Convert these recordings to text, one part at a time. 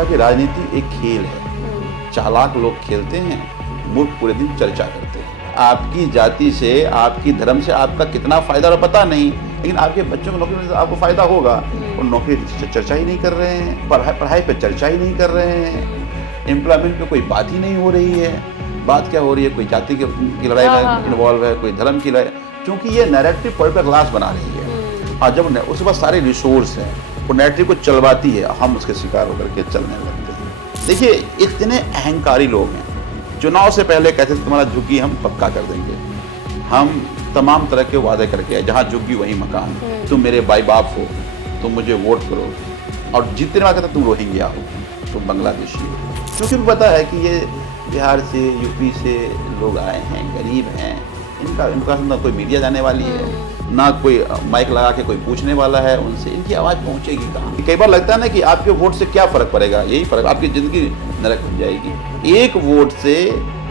कहा कि राजनीति एक खेल है, चालाक लोग खेलते हैं, मूर्ख पूरे दिन चर्चा करते हैं। आपकी जाति से, आपकी धर्म से आपका कितना फायदा हो पता नहीं, लेकिन आपके बच्चों को नौकरी मिलने से आपको फायदा होगा। और नौकरी चर्चा ही नहीं कर रहे हैं, पढ़ाई पे चर्चा ही नहीं कर रहे हैं, एम्प्लॉयमेंट पे कोई बात ही नहीं हो रही है। बात क्या हो रही है, कोई जाति की लड़ाई में इन्वॉल्व है, कोई धर्म की लड़ाई, क्योंकि ये नैरेटिव पॉलिटिकल क्लास बना रही है। और जब उसके पास सारे रिसोर्स हैं, वो नैरेटिव को चलवाती है, हम उसके शिकार होकर के चलने लगते हैं। देखिए, इतने अहंकारी लोग हैं, चुनाव से पहले कहते थे तुम्हारा झुग्गी हम पक्का कर देंगे, हम तमाम तरह के वादे करके आए, जहाँ झुग्गी वहीं मकान, तुम मेरे भाई बाप हो, तुम मुझे वोट करो, और जीतने वाला कहता तुम रोहिंग्या हो, तुम बांग्लादेशी हो, क्योंकि उनको पता है कि ये बिहार से, यूपी से लोग आए हैं, गरीब हैं, इनका ना कोई मीडिया जाने वाली है, ना कोई माइक लगा के कोई पूछने वाला है उनसे, इनकी आवाज़ पहुंचेगी कहाँ। कई बार लगता है ना कि आपके वोट से क्या फ़र्क पड़ेगा, यही फ़र्क, आपकी ज़िंदगी नरक हो जाएगी। एक वोट से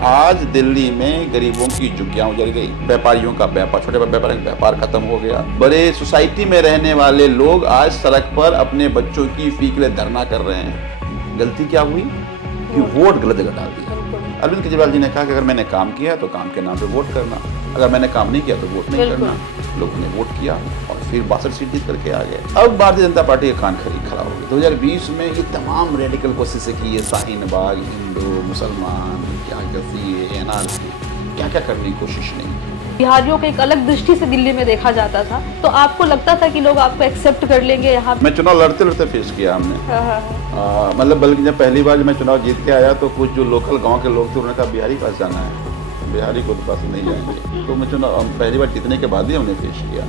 आज दिल्ली में गरीबों की झुग्गियाँ उजड़ गई, व्यापारियों का व्यापार, छोटे व्यापारियों का व्यापार खत्म हो गया, बड़े सोसाइटी में रहने वाले लोग आज सड़क पर अपने बच्चों की फी के लिए धरना कर रहे हैं। गलती क्या हुई कि वोट गलत जगह डाल दिया। अरविंद केजरीवाल जी ने कहा कि अगर मैंने काम किया तो काम के नाम पे वोट करना, अगर मैंने काम नहीं किया तो वोट नहीं करना। लोगों ने वोट किया और फिर 62 सीट जीत करके आ गए। अब भारतीय जनता पार्टी का कान खड़ा हो गया। 2020 में ये तमाम रेडिकल कोशिशें की, ये शाहीन बाग, हिंदू, मुसलमान, क्या कहती एनआरसी, क्या क्या करने की कोशिश नहीं। बिहारियों को एक अलग दृष्टि से दिल्ली में देखा जाता था, तो आपको लगता था कि लोग आपको एक्सेप्ट कर लेंगे यहाँ? मैं चुनाव लड़ते लड़ते फेस किया हमने, मतलब बल्कि जब पहली बार जब मैं चुनाव जीत के आया तो कुछ जो लोकल गांव के लोग थे उन्होंने कहा बिहारी पास जाना है, बिहारी को तो पास नहीं जाएंगे। तो मैं चुनाव पहली बार जीतने के बाद ही हमने पेश किया।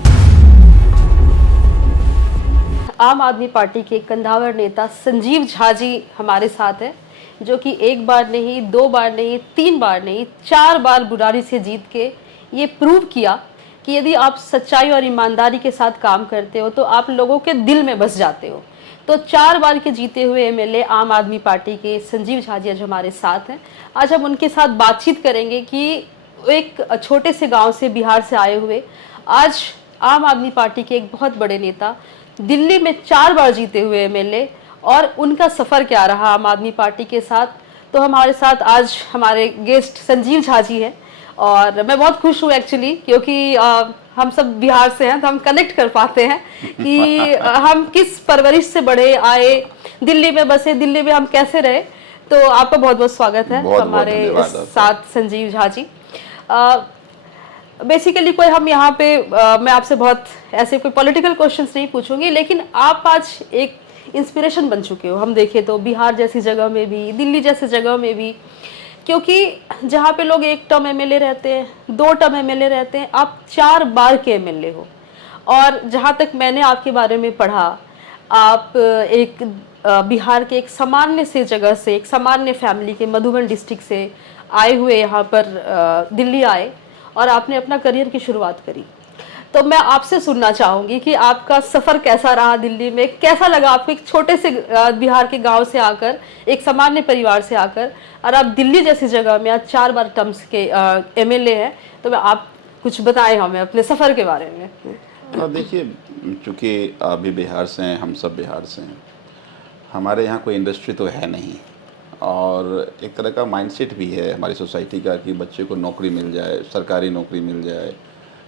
आम आदमी पार्टी के कंधावर नेता संजीव झा जी हमारे साथ हैं, जो कि एक बार नहीं, दो बार नहीं, तीन बार नहीं, 4 बार बुराड़ी से जीत के ये प्रूव किया कि यदि आप सच्चाई और ईमानदारी के साथ काम करते हो तो आप लोगों के दिल में बस जाते हो। तो 4 बार के जीते हुए एमएलए आम आदमी पार्टी के संजीव झा जी आज हमारे साथ हैं। आज हम उनके साथ बातचीत करेंगे कि एक छोटे से गांव से, बिहार से आए हुए आज आम आदमी पार्टी के एक बहुत बड़े नेता, दिल्ली में 4 बार जीते हुए एमएलए, और उनका सफ़र क्या रहा आम आदमी पार्टी के साथ। तो हमारे साथ आज हमारे गेस्ट संजीव झा जी हैं, और मैं बहुत खुश हूँ एक्चुअली, क्योंकि हम सब बिहार से हैं तो हम कनेक्ट कर पाते हैं कि हम किस परवरिश से बढ़े आए, दिल्ली में बसे, दिल्ली में हम कैसे रहे। तो आपका बहुत बहुत स्वागत है हमारे साथ संजीव झा जी। बेसिकली कोई हम यहाँ पे मैं आपसे बहुत ऐसे कोई पॉलिटिकल क्वेश्चंस नहीं पूछूंगी, लेकिन आप आज एक इंस्पिरेशन बन चुके हो। हम देखें तो बिहार जैसी जगह में भी, दिल्ली जैसी जगह में भी, क्योंकि जहाँ पे लोग 1 टर्म एमएलए रहते हैं, 2 टर्म एमएलए रहते हैं, आप 4 बार के एमएलए हो। और जहाँ तक मैंने आपके बारे में पढ़ा, आप एक बिहार के एक सामान्य से जगह से, एक सामान्य फैमिली के, मधुबन डिस्ट्रिक्ट से आए हुए यहाँ पर दिल्ली आए और आपने अपना करियर की शुरुआत करी। तो मैं आपसे सुनना चाहूँगी कि आपका सफ़र कैसा रहा दिल्ली में, कैसा लगा आपको एक छोटे से बिहार के गांव से आकर, एक सामान्य परिवार से आकर, और आप दिल्ली जैसी जगह में आज 4 बार टर्म्स के एमएलए हैं। तो मैं आप कुछ बताएं हमें अपने सफ़र के बारे में। देखिए, चूँकि आप भी बिहार से हैं, हम सब बिहार से हैं, हमारे यहाँ कोई इंडस्ट्री तो है नहीं, और एक तरह का माइंडसेट भी है हमारी सोसाइटी का कि बच्चे को नौकरी मिल जाए, सरकारी नौकरी मिल जाए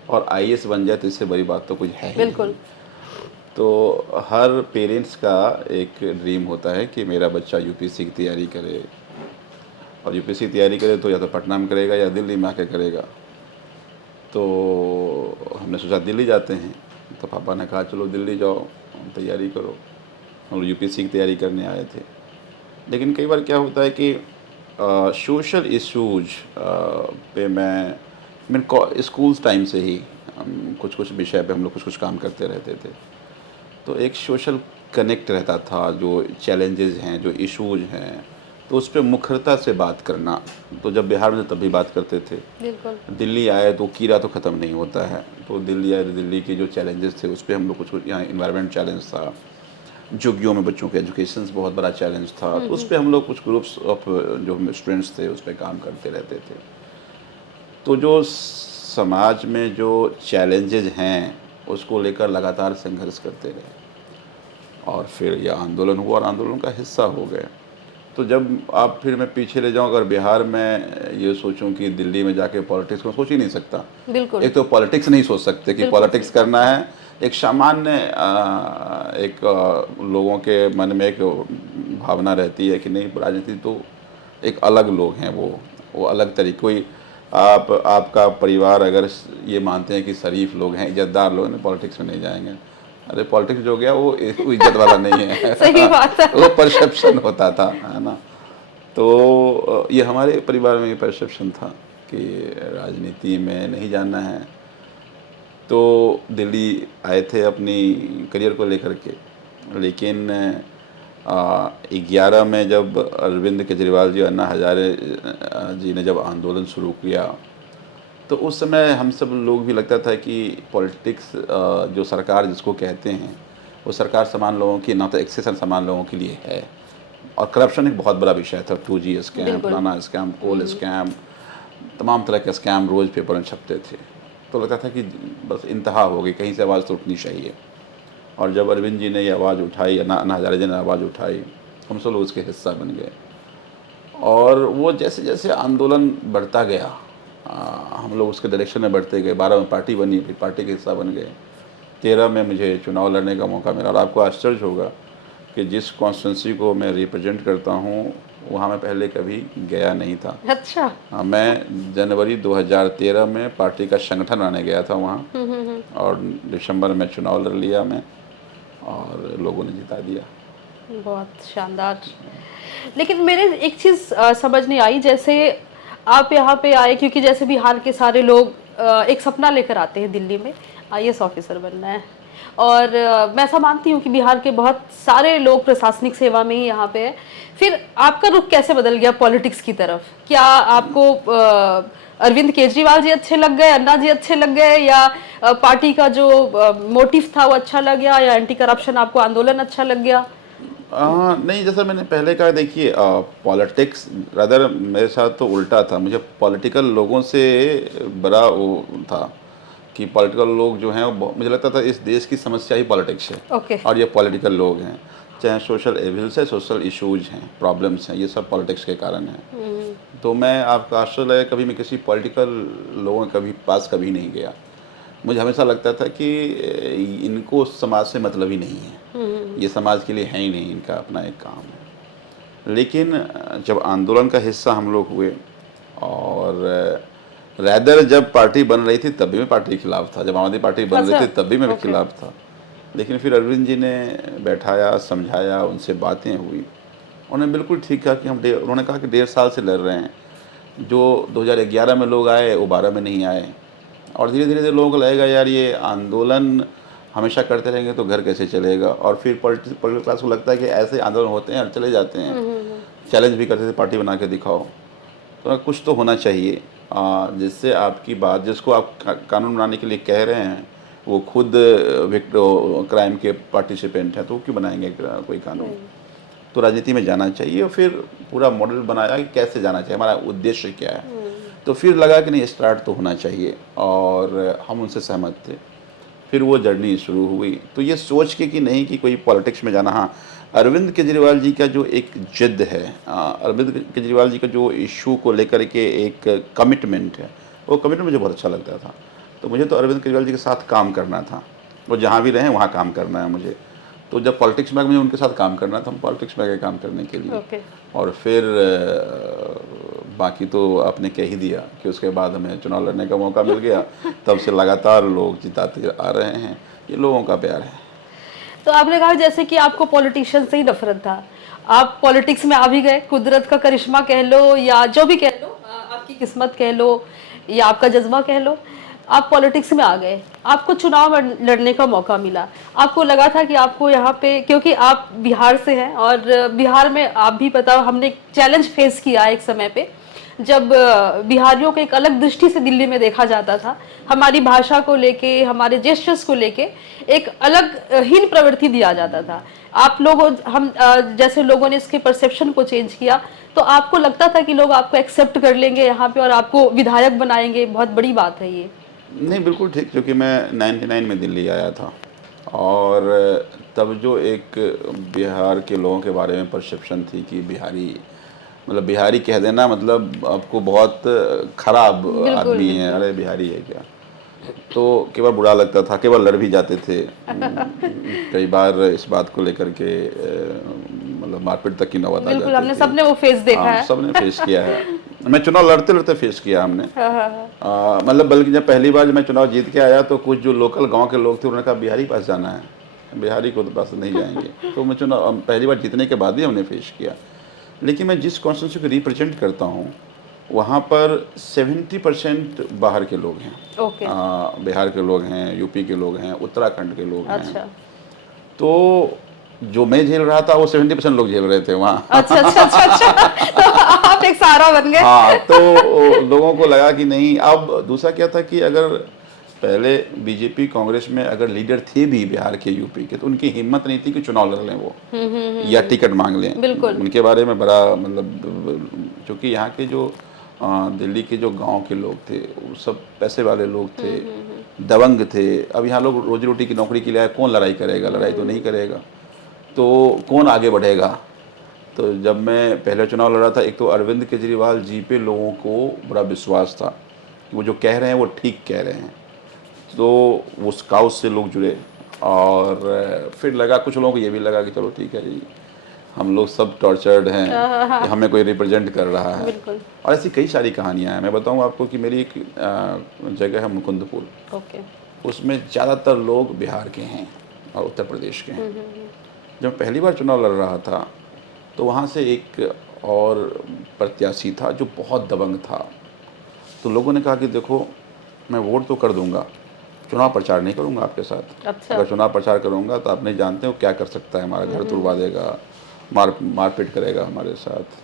और आईएएस बन जाए, तो इससे बड़ी बात तो कुछ है बिल्कुल नहीं। तो हर पेरेंट्स का एक ड्रीम होता है कि मेरा बच्चा यूपीएससी की तैयारी करे, और यूपीएससी की तैयारी करे तो या तो पटना में करेगा या दिल्ली में आके करेगा। तो हमने सोचा दिल्ली जाते हैं, तो पापा ने कहा चलो दिल्ली जाओ, तैयारी करो। हम लोग यूपीएससी की तैयारी करने आए थे। लेकिन कई बार क्या होता है कि सोशल इश्यूज पे मैं स्कूल्स टाइम से ही कुछ कुछ विषय पे हम लोग कुछ कुछ काम करते रहते थे, तो एक सोशल कनेक्ट रहता था। जो चैलेंजेस हैं, जो इश्यूज हैं, तो उस पर मुखरता से बात करना। तो जब बिहार में तब भी बात करते थे। बिल्कुल। दिल्ली आए तो कीड़ा तो ख़त्म नहीं होता है, तो दिल्ली आए तो दिल्ली के जो चैलेंजेस थे उस पर हम लोग कुछ, यहाँ इन्वायरमेंट चैलेंज था, झुग्गियों में बच्चों के एजुकेशन बहुत बड़ा चैलेंज था, तो उस पर हम लोग कुछ ग्रुप्स ऑफ जो स्टूडेंट्स थे उस पर काम करते रहते थे। तो जो समाज में जो चैलेंजेस हैं उसको लेकर लगातार संघर्ष करते रहे। और फिर यह आंदोलन हुआ और आंदोलन का हिस्सा हो गए। तो जब आप फिर मैं पीछे ले जाऊं, अगर बिहार में ये सोचूं कि दिल्ली में जाके पॉलिटिक्स में सोच ही नहीं सकता। बिल्कुल। एक तो पॉलिटिक्स नहीं सोच सकते कि बिल्कुल पॉलिटिक्स सही। करना है। एक सामान्य लोगों के मन में एक भावना रहती है कि नहीं, राजनीति तो एक अलग लोग हैं, वो अलग तरीके। कोई आपका परिवार अगर ये मानते हैं कि शरीफ लोग हैं, इज्जतदार लोग हैं, पॉलिटिक्स में नहीं जाएंगे। अरे पॉलिटिक्स जो गया वो इज्जत वाला नहीं है। सही बात है। वो परसेप्शन होता था, है ना। तो ये हमारे परिवार में परसेप्शन था कि राजनीति में नहीं जाना है। तो दिल्ली आए थे अपनी करियर को लेकर के, लेकिन 11 में जब अरविंद केजरीवाल जी, अन्ना हजारे जी ने जब आंदोलन शुरू किया, तो उस समय हम सब लोग भी लगता था कि पॉलिटिक्स जो सरकार जिसको कहते हैं, वो सरकार समान लोगों की ना, तो एक्सेस समान लोगों के लिए है। और करप्शन एक बहुत बड़ा विषय था। 2G स्कैम, बिल्कुल। फलाना स्कैम, कोल स्कैम, तमाम तरह के स्कैम रोज़ पेपर में छपते थे। तो लगता था कि बस इंतहा हो गई, कहीं से आवाज़ तो उठनी चाहिए। और जब अरविंद जी ने ये आवाज़ उठाई, अन्ना हजारे जी ने आवाज़ उठाई, हम सब लोग उसके हिस्सा बन गए। और वो जैसे जैसे आंदोलन बढ़ता गया, हम लोग उसके डायरेक्शन में बढ़ते गए। 12 में पार्टी बनी, फिर पार्टी के हिस्सा बन गए। 13 में मुझे चुनाव लड़ने का मौका मिला। और आपको आश्चर्य होगा कि जिस कॉन्स्टिट्यूंसी को मैं रिप्रेजेंट करता हूँ, वहाँ मैं पहले कभी गया नहीं था। अच्छा। हाँ, मैं जनवरी 2013 में पार्टी का संगठन बनाने गया था वहाँ, और दिसंबर में चुनाव लड़ लिया मैं, और लोगों ने जिता दिया। बहुत शानदार। लेकिन मेरे एक चीज़ समझ नहीं आई, जैसे आप यहाँ पे आए क्योंकि जैसे बिहार के सारे लोग एक सपना लेकर आते हैं दिल्ली में IAS ऑफिसर बनना है। और मैं ऐसा मानती हूँ कि बिहार के बहुत सारे लोग प्रशासनिक सेवा में ही यहाँ पे है। फिर आपका रुख कैसे बदल गया पॉलिटिक्स की तरफ? क्या आपको अरविंद केजरीवाल जी अच्छे लग गए, अन्ना जी अच्छे लग गए, या पार्टी का जो मोटिव था वो अच्छा लग गया, या एंटी करप्शन आपको आंदोलन अच्छा लग गया? नहीं, जैसा मैंने पहले कहा, देखिए पॉलिटिक्स रादर मेरे साथ तो उल्टा था। मुझे पॉलिटिकल लोगों से बड़ा वो था कि पॉलिटिकल लोग जो हैं, वो मुझे लगता था इस देश की समस्या ही पॉलिटिक्स है। ओके। और ये पॉलिटिकल लोग हैं, चाहे सोशल एविल्स है, सोशल इश्यूज हैं, प्रॉब्लम्स हैं, ये सब पॉलिटिक्स के कारण हैं। तो मैं, आपका आश्चर्य है, कभी मैं किसी पॉलिटिकल लोगों के पास कभी नहीं गया। मुझे हमेशा लगता था कि इनको समाज से मतलब ही नहीं है, ये समाज के लिए है ही नहीं, इनका अपना एक काम है। लेकिन जब आंदोलन का हिस्सा हम लोग हुए, और रैदर जब पार्टी बन रही थी तब भी मैं पार्टी के खिलाफ था, जब आम आदमी पार्टी बन रही थी तब भी मैं ओके। खिलाफ था। लेकिन फिर अरविंद जी ने बैठाया, समझाया, उनसे बातें हुई, उन्होंने बिल्कुल ठीक कहा कि उन्होंने कहा कि 1.5 साल से लड़ रहे हैं। जो 2011 में लोग आए वो 12 में नहीं आए, और धीरे धीरे लोगों को लगेगा यार ये आंदोलन हमेशा करते रहेंगे तो घर कैसे चलेगा। और फिर पॉलिटिकल क्लास को लगता है कि ऐसे आंदोलन होते हैं और चले जाते हैं। चैलेंज भी करते थे, पार्टी बना के दिखाओ। तो कुछ तो होना चाहिए जिससे आपकी बात, जिसको आप कानून बनाने के लिए कह रहे हैं, वो खुद क्राइम के पार्टिसिपेंट हैं, तो क्यों बनाएंगे कोई कानून। तो राजनीति में जाना चाहिए, और फिर पूरा मॉडल बनाया कि कैसे जाना चाहिए, हमारा उद्देश्य क्या है। तो फिर लगा कि नहीं, स्टार्ट तो होना चाहिए, और हम उनसे सहमत थे। फिर वो जर्नी शुरू हुई, तो ये सोच के कि नहीं कि कोई पॉलिटिक्स में जाना। हाँ, अरविंद केजरीवाल जी का जो एक जिद है, अरविंद केजरीवाल जी का जो इशू को लेकर के एक कमिटमेंट है, वो कमिटमेंट मुझे बहुत अच्छा लगता था। तो मुझे तो अरविंद केजरीवाल जी के साथ काम करना था, वो जहाँ भी रहें वहाँ काम करना है मुझे। तो जब पॉलिटिक्स में मुझे उनके साथ काम करना था, हम पॉलिटिक्स में गए काम करने के लिए। ओके। और फिर बाकी तो आपने कह ही दिया कि उसके बाद हमें चुनाव लड़ने का मौका मिल गया। तब से लगातार लोग जिताते आ रहे हैं, ये लोगों का प्यार है। तो आपने कहा जैसे कि आपको पॉलिटिशियन से ही नफरत था, आप पॉलिटिक्स में आ भी गए, कुदरत का करिश्मा कह लो या जो भी कह लो, आपकी किस्मत कह लो या आपका जज्बा कह लो, आप पॉलिटिक्स में आ गए, आपको चुनाव लड़ने का मौका मिला। आपको लगा था कि आपको यहाँ पे, क्योंकि आप बिहार से हैं और बिहार में आप भी पता, हमने एक चैलेंज फेस किया एक समय पे, जब बिहारियों को एक अलग दृष्टि से दिल्ली में देखा जाता था, हमारी भाषा को लेके, हमारे जेस्चर्स को लेके एक अलग हीन प्रवृत्ति दिया जाता था। आप लोगों, हम जैसे लोगों ने इसके परसेप्शन को चेंज किया, तो आपको लगता था कि लोग आपको एक्सेप्ट कर लेंगे यहाँ पे और आपको विधायक बनाएंगे, बहुत बड़ी बात है ये। नहीं, बिल्कुल ठीक, क्योंकि मैं 99 में दिल्ली आया था, और तब जो एक बिहार के लोगों के बारे में परसेप्शन थी कि बिहारी, मतलब बिहारी कह देना मतलब आपको बहुत खराब बिल्कुल आदमी है, बिल्कुल। अरे बिहारी है क्या, तो कई बार बुरा लगता था, कई बार लड़ भी जाते थे। कई बार इस बात को लेकर के मतलब मारपीट तक की नौबत आ बिल्कुल जाती हमने थी। सबने वो फेस देखा हाँ, है। सबने फेस किया है। मैं चुनाव लड़ते लड़ते फेस किया हमने। हाँ हाँ हाँ। मतलब बल्कि जब पहली बार जब मैं चुनाव जीत के आया तो कुछ जो लोकल गांव के लोग थे उन्होंने कहा बिहारी पास जाना है, बिहारी को तो पास नहीं जाएंगे। तो मैं चुनाव पहली बार जीतने के बाद ही हमने फेस किया। लेकिन मैं जिस कॉन्स्टिट्यूंसी को रिप्रेजेंट करता हूँ वहाँ पर 70% बाहर के लोग हैं। ओके। बिहार के लोग हैं, यूपी के लोग हैं, उत्तराखंड के लोग हैं। अच्छा तो जो मैं झेल रहा था वो 70% लोग झेल रहे थे वहाँ। अच्छा अच्छा अच्छा अच्छा। तो आप एक सहारा बन गए। हाँ, तो लोगों को लगा कि नहीं। अब दूसरा क्या था कि अगर पहले बीजेपी कांग्रेस में अगर लीडर थे भी बिहार के, यूपी के, तो उनकी हिम्मत नहीं थी कि चुनाव लड़ लें वो या टिकट मांग लें। बिल्कुल। उनके बारे में बड़ा मतलब, क्योंकि यहाँ के जो दिल्ली के जो गांव के लोग थे वो सब पैसे वाले लोग थे, दबंग थे। अब यहाँ लोग रोजी रोटी की नौकरी के लिए आए, कौन लड़ाई करेगा, लड़ाई तो नहीं करेगा, तो कौन आगे बढ़ेगा। तो जब मैं पहले चुनाव लड़ा था, एक तो अरविंद केजरीवाल जी पे लोगों को बड़ा विश्वास था कि वो जो कह रहे हैं वो ठीक कह रहे हैं, तो वो स्काउट से लोग जुड़े। और फिर लगा कुछ लोगों को ये भी लगा कि चलो ठीक है जी, हम लोग सब टॉर्चर्ड हैं, कि हमें कोई रिप्रेजेंट कर रहा है। बिल्कुल। और ऐसी कई सारी कहानियाँ हैं। मैं बताऊँ आपको कि मेरी एक जगह है मुकुंदपुर, ओके। उसमें ज़्यादातर लोग बिहार के हैं और उत्तर प्रदेश के हैं। जब पहली बार चुनाव लड़ रहा था तो वहाँ से एक और प्रत्याशी था जो बहुत दबंग था। तो लोगों ने कहा कि देखो, मैं वोट तो कर दूंगा, चुनाव प्रचार नहीं करूंगा आपके साथ। अच्छा। अगर चुनाव प्रचार करूंगा तो आप नहीं जानते हो क्या कर सकता है, हमारा घर तुड़वा देगा, मारपीट करेगा हमारे साथ।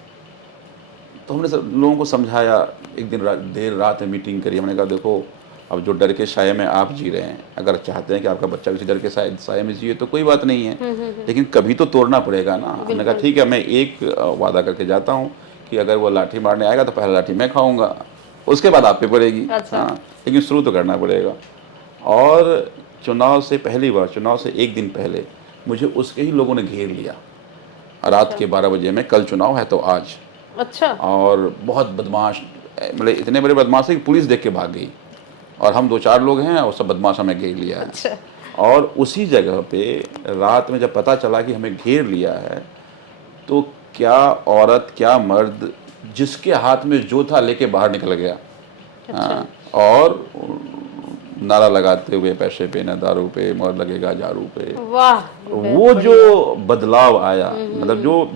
तो हमने सब लोगों को समझाया। एक दिन देर रात में मीटिंग करी। हमने कहा देखो, अब जो डर के साए में आप जी रहे हैं, अगर चाहते हैं कि आपका बच्चा किसी डर के साए में जिए तो कोई बात नहीं है, लेकिन कभी तो तोड़ना पड़ेगा ना। हमने कहा ठीक है, मैं एक वादा करके जाता हूँ कि अगर वो लाठी मारने आएगा तो पहला लाठी मैं खाऊंगा, उसके बाद आप पे पड़ेगी। अच्छा। हाँ, लेकिन शुरू तो करना पड़ेगा। और चुनाव से पहली बार, चुनाव से एक दिन पहले मुझे उसके ही लोगों ने घेर लिया। रात के 12 बजे में, कल चुनाव है तो आज। अच्छा। और बहुत बदमाश, मतलब इतने बड़े बदमाश है कि पुलिस देख के भाग गई, और हम 2-4 लोग हैं और सब बदमाश हमें घेर लिया है। अच्छा। और उसी जगह पे रात में जब पता चला कि हमें घेर लिया है, तो क्या औरत क्या मर्द जिसके हाथ में जो था लेके बाहर निकल गया। अच्छा। और नारा लगाते हुए पैसे पे न दारू पे, मोहर लगेगा झाड़ू पे। वाह। वो जो बदलाव आया, मतलब जो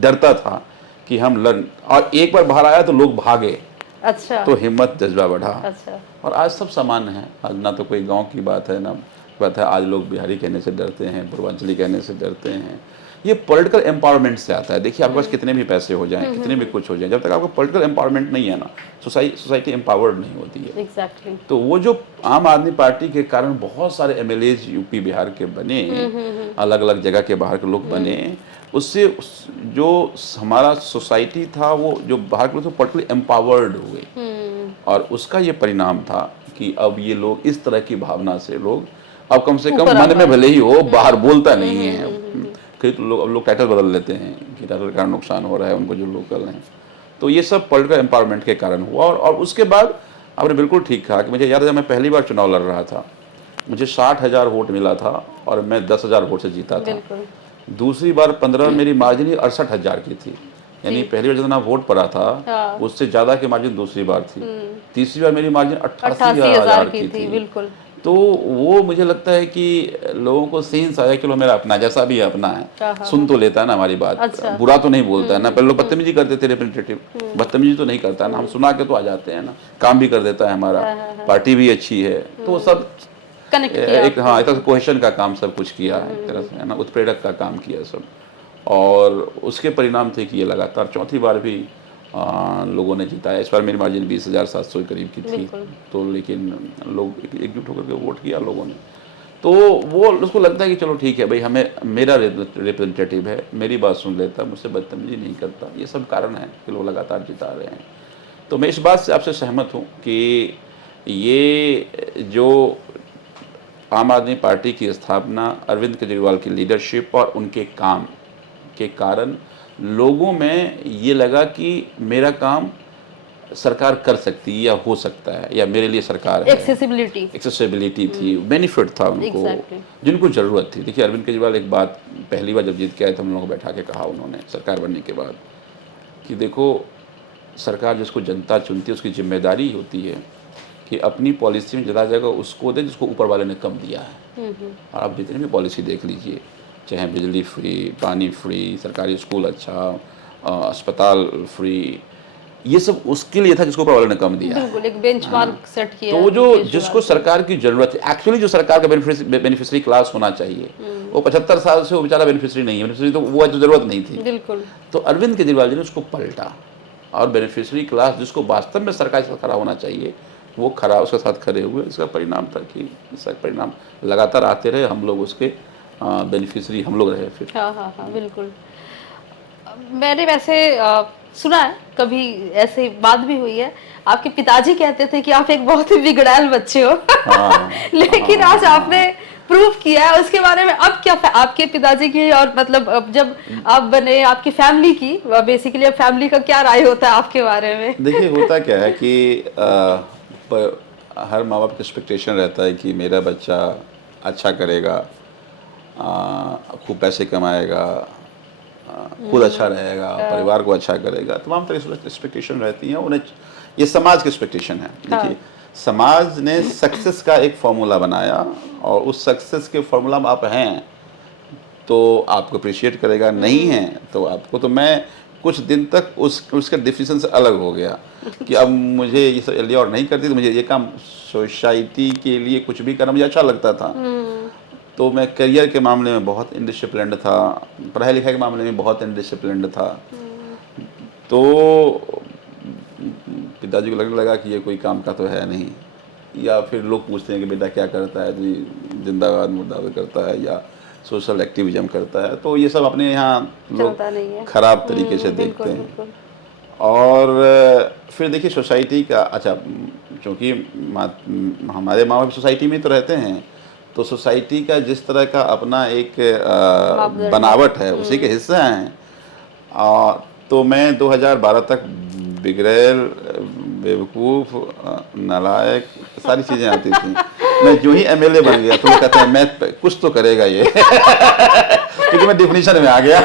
डरता था कि हम लड़, और एक बार बाहर आया तो लोग भागे, अच्छा। तो हिम्मत जज्बा बढ़ा। अच्छा। और आज सब सामान्य है। आज ना तो कोई गांव की बात है, ना बात है। आज लोग बिहारी कहने से डरते हैं, पूर्वांचली कहने से डरते हैं। ये पॉलिटिकल एम्पावरमेंट से आता है। देखिए, आपके पास कितने भी पैसे हो जाएं, कितने भी कुछ हो जाए, जब तक आपका पॉलिटिकल एम्पावरमेंट नहीं है ना, सोसाइटी एम्पावर्ड नहीं होती है। एग्जैक्टली। तो वो जो आम आदमी पार्टी के कारण बहुत सारे एमएलएज यूपी बिहार के बने, अलग अलग जगह के बाहर के लोग बने, उससे जो हमारा सोसाइटी था, वो जो बाहर के लोग थे पॉलिटिकली एम्पावर्ड हुए। और उसका ये परिणाम था कि अब ये लोग इस तरह की भावना से लोग अब कम से कम ऊपर आ मन में पाए। भले ही हो, बाहर बोलता नहीं है। कई तो लोग अब लोग टाइटल बदल लेते हैं कि टाइटल का नुकसान हो रहा है उनको जो लोकल हैं। तो ये सब पॉलिटिकल एम्पावरमेंट के कारण हुआ। और उसके बाद आपने बिल्कुल ठीक कहा कि मुझे याद है जब मैं पहली बार चुनाव लड़ रहा था, मुझे 60,000 वोट मिला था और मैं 10,000 वोट से जीता था। बिल्कुल। दूसरी बार 15 मेरी मार्जिन ही 68,000 की थी, यानी जी। पहली बार जितना वोट पड़ा था हाँ। उससे ज़्यादा की मार्जिन दूसरी बार थी। तीसरी बार मेरी मार्जिन 88,000 88,000 की की थी। थी। बिल्कुल। तो वो मुझे लगता है कि लोगों को सेंस आया कि लो मेरा अपना जैसा भी है अपना है, हाँ। सुन तो लेता है ना हमारी बात, अच्छा। बुरा तो नहीं बोलता है ना। पहले लोग बदतमीजी करते थे, रिप्रेजेंटेटिव बदतमीजी तो नहीं करता ना, हम सुना के तो आ जाते हैं ना, काम भी कर देता है हमारा, पार्टी भी अच्छी है, तो वो सब कनेक्ट किया एक, हाँ, एक आपको। तरह से कोहेशन का काम सब कुछ किया है, एक तरह से है ना, उत्प्रेरक का काम किया सब। और उसके परिणाम थे कि ये लगातार चौथी बार भी लोगों ने जिताया। इस बार मेरी मार्जिन 20,700 के करीब की थी। बिल्कुल। तो लेकिन लोग एकजुट होकर के वोट किया लोगों ने। तो वो उसको लगता है कि चलो ठीक है भाई, हमें मेरा रिप्रेजेंटेटिव है, मेरी बात सुन लेता है, मुझसे बदतमीजी नहीं करता। ये सब कारण है कि लोग लगातार जिता रहे हैं। तो मैं इस बात से आपसे सहमत हूँ कि ये जो आम आदमी पार्टी की स्थापना अरविंद केजरीवाल की लीडरशिप और उनके काम के कारण लोगों में ये लगा कि मेरा काम सरकार कर सकती है या हो सकता है, या मेरे लिए सरकार है। एक्सेसिबिलिटी थी, बेनिफिट था उनको, Exactly. जिनको ज़रूरत थी। देखिए अरविंद केजरीवाल एक बात पहली बार जब जीत के आए तो हम लोगों को बैठा के कहा उन्होंने सरकार बनने के बाद कि देखो, सरकार जिसको जनता चुनती है उसकी जिम्मेदारी होती है कि अपनी पॉलिसी में ज़्यादा जगह उसको दे जिसको ऊपर वाले ने कम दिया है। और आप जितनी भी पॉलिसी देख लीजिए, चाहे बिजली फ्री, पानी फ्री, सरकारी स्कूल अच्छा, अस्पताल फ्री, ये सब उसके लिए था जिसको ऊपर वाले ने कम दिया है। बिल्कुल एक बेंचमार्क सेट किया तो वो जो जिसको सरकार की जरूरत है, एक्चुअली जो सरकार का बेनिफिशियरी क्लास होना चाहिए, वो 75 साल से वो बेचारा बेनिफिशियरी नहीं है, बेनिफिशियरी तो वो जो जरूरत नहीं थी। बिल्कुल। तो अरविंद केजरीवाल जी ने उसको पलटा और बेनिफिशियरी क्लास जिसको वास्तव में सरकार के साथ खड़ा होना चाहिए वो खड़ा उसके साथ खड़े हुए। इसका परिणाम था कि इसका परिणाम लगातार आते रहे, हम लोग उसके बेनिफिशियरी हम लोग रहे फिर। हाँ बिल्कुल। मैंने वैसे सुना है, कभी ऐसे बात भी हुई है, आपके पिताजी कहते थे कि आप एक बहुत ही बिगड़ैल बच्चे हो। लेकिन आज आपने प्रूव किया है उसके बारे में। अब क्या आपके पिताजी की और मतलब अब जब आप बने आपकी फैमिली की, बेसिकली अब फैमिली का क्या राय होता है आपके बारे में? देखिए होता क्या है कि हर माँ बाप का एक्सपेक्टेशन रहता है कि मेरा बच्चा अच्छा करेगा, खूब पैसे कमाएगा, खुद अच्छा रहेगा, परिवार को अच्छा करेगा, तमाम तरह की एक्सपेक्टेशन रहती हैं उन्हें। ये समाज की एक्सपेक्टेशन है। देखिए समाज ने सक्सेस का एक फार्मूला बनाया और उस सक्सेस के फार्मूला में आप हैं तो आपको अप्रिशिएट करेगा, नहीं है तो आपको। तो मैं कुछ दिन तक उसके डिसीजन से अलग हो गया कि अब मुझे ये सब और नहीं करती, तो मुझे ये काम सोसाइटी के लिए कुछ भी करना मुझे अच्छा लगता था। तो मैं करियर के मामले में बहुत इनडिसिप्लिन्ड था, पढ़ाई लिखाई के मामले में बहुत इनडिसिप्लिन्ड था। तो पिताजी को लगने लगा कि ये कोई काम का तो है नहीं, या फिर लोग पूछते हैं कि बेटा क्या करता है जी, जिंदाबाद मुर्दाबाद करता है या सोशल एक्टिविज्म करता है। तो ये सब अपने यहाँ लोग खराब तरीके से देखते हैं। और फिर देखिए सोसाइटी का, अच्छा चूँकि हमारे माँ बाप सोसाइटी में तो रहते हैं, तो सोसाइटी का जिस तरह का अपना एक बनावट है उसी के हिस्से हैं। तो मैं 2012 तक बिगड़ैल, बेवकूफ़, नालायक सारी चीज़ें आती थी। मैं जो ही एमएलए बन गया तो वो कहते हैं मैं कुछ तो करेगा ये क्योंकि मैं डिफिनीशन में आ गया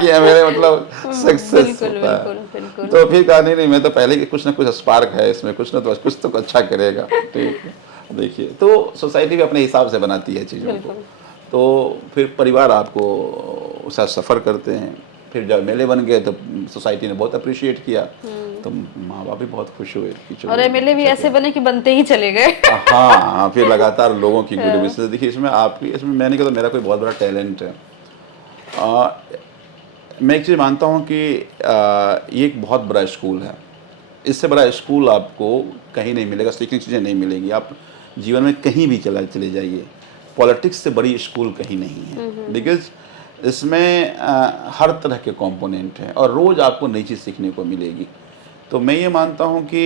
कि एमएलए मतलब सक्सेस होता है। तो फिर कहा नहीं मैं तो पहले कि कुछ ना कुछ स्पार्क है इसमें, कुछ ना कुछ तो अच्छा करेगा। ठीक है, देखिए तो सोसाइटी भी अपने हिसाब से बनाती है चीज़ों को। तो फिर परिवार आपको उसका सफ़र करते हैं। फिर जब एमएलए बन गए तो सोसाइटी ने बहुत अप्रिशिएट किया, तो माँ बाप भी बहुत खुश हुए कि और एमएलए भी ऐसे बने कि बनते ही चले गए। हाँ, फिर लगातार लोगों की गुड विशेस। देखिए इसमें मैंने कहा तो मेरा कोई बहुत बड़ा टैलेंट है। मैं एक चीज़ मानता हूँ कि ये एक बहुत बड़ा स्कूल है, इससे बड़ा स्कूल आपको कहीं नहीं मिलेगा, सीखने की चीज़ें नहीं मिलेंगी। आप जीवन में कहीं भी चले जाइए, पॉलिटिक्स से बड़ी स्कूल कहीं नहीं है। बिकॉज इसमें हर तरह के कंपोनेंट हैं और रोज़ आपको नई चीज़ सीखने को मिलेगी। तो मैं ये मानता हूँ कि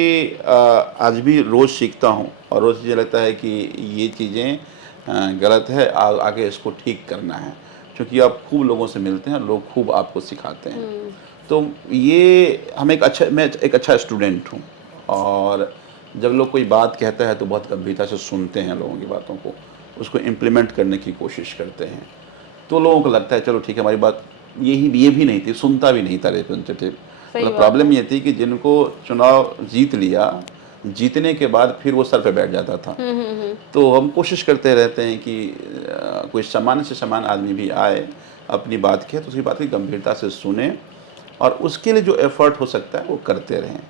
आज भी रोज़ सीखता हूँ और रोज़ मुझे लगता है कि ये चीज़ें गलत है, आगे इसको ठीक करना है, क्योंकि आप खूब लोगों से मिलते हैं, लोग खूब आपको सिखाते हैं। तो ये मैं एक अच्छा स्टूडेंट हूँ और जब लोग कोई बात कहता है तो बहुत गंभीरता से सुनते हैं लोगों की बातों को, उसको इम्प्लीमेंट करने की कोशिश करते हैं। तो लोगों को लगता है चलो ठीक है हमारी बात ये भी नहीं थी, सुनता भी नहीं था रिप्रेजेंटेटिव। मतलब प्रॉब्लम ये थी कि जिनको चुनाव जीत लिया, जीतने के बाद फिर वो सर पे बैठ जाता था। तो हम कोशिश करते रहते हैं कि कोई सामान्य से सामान्य आदमी भी आए, अपनी बात कहे तो उसकी बात की गंभीरता से सुने और उसके लिए जो एफर्ट हो सकता है वो करते रहें।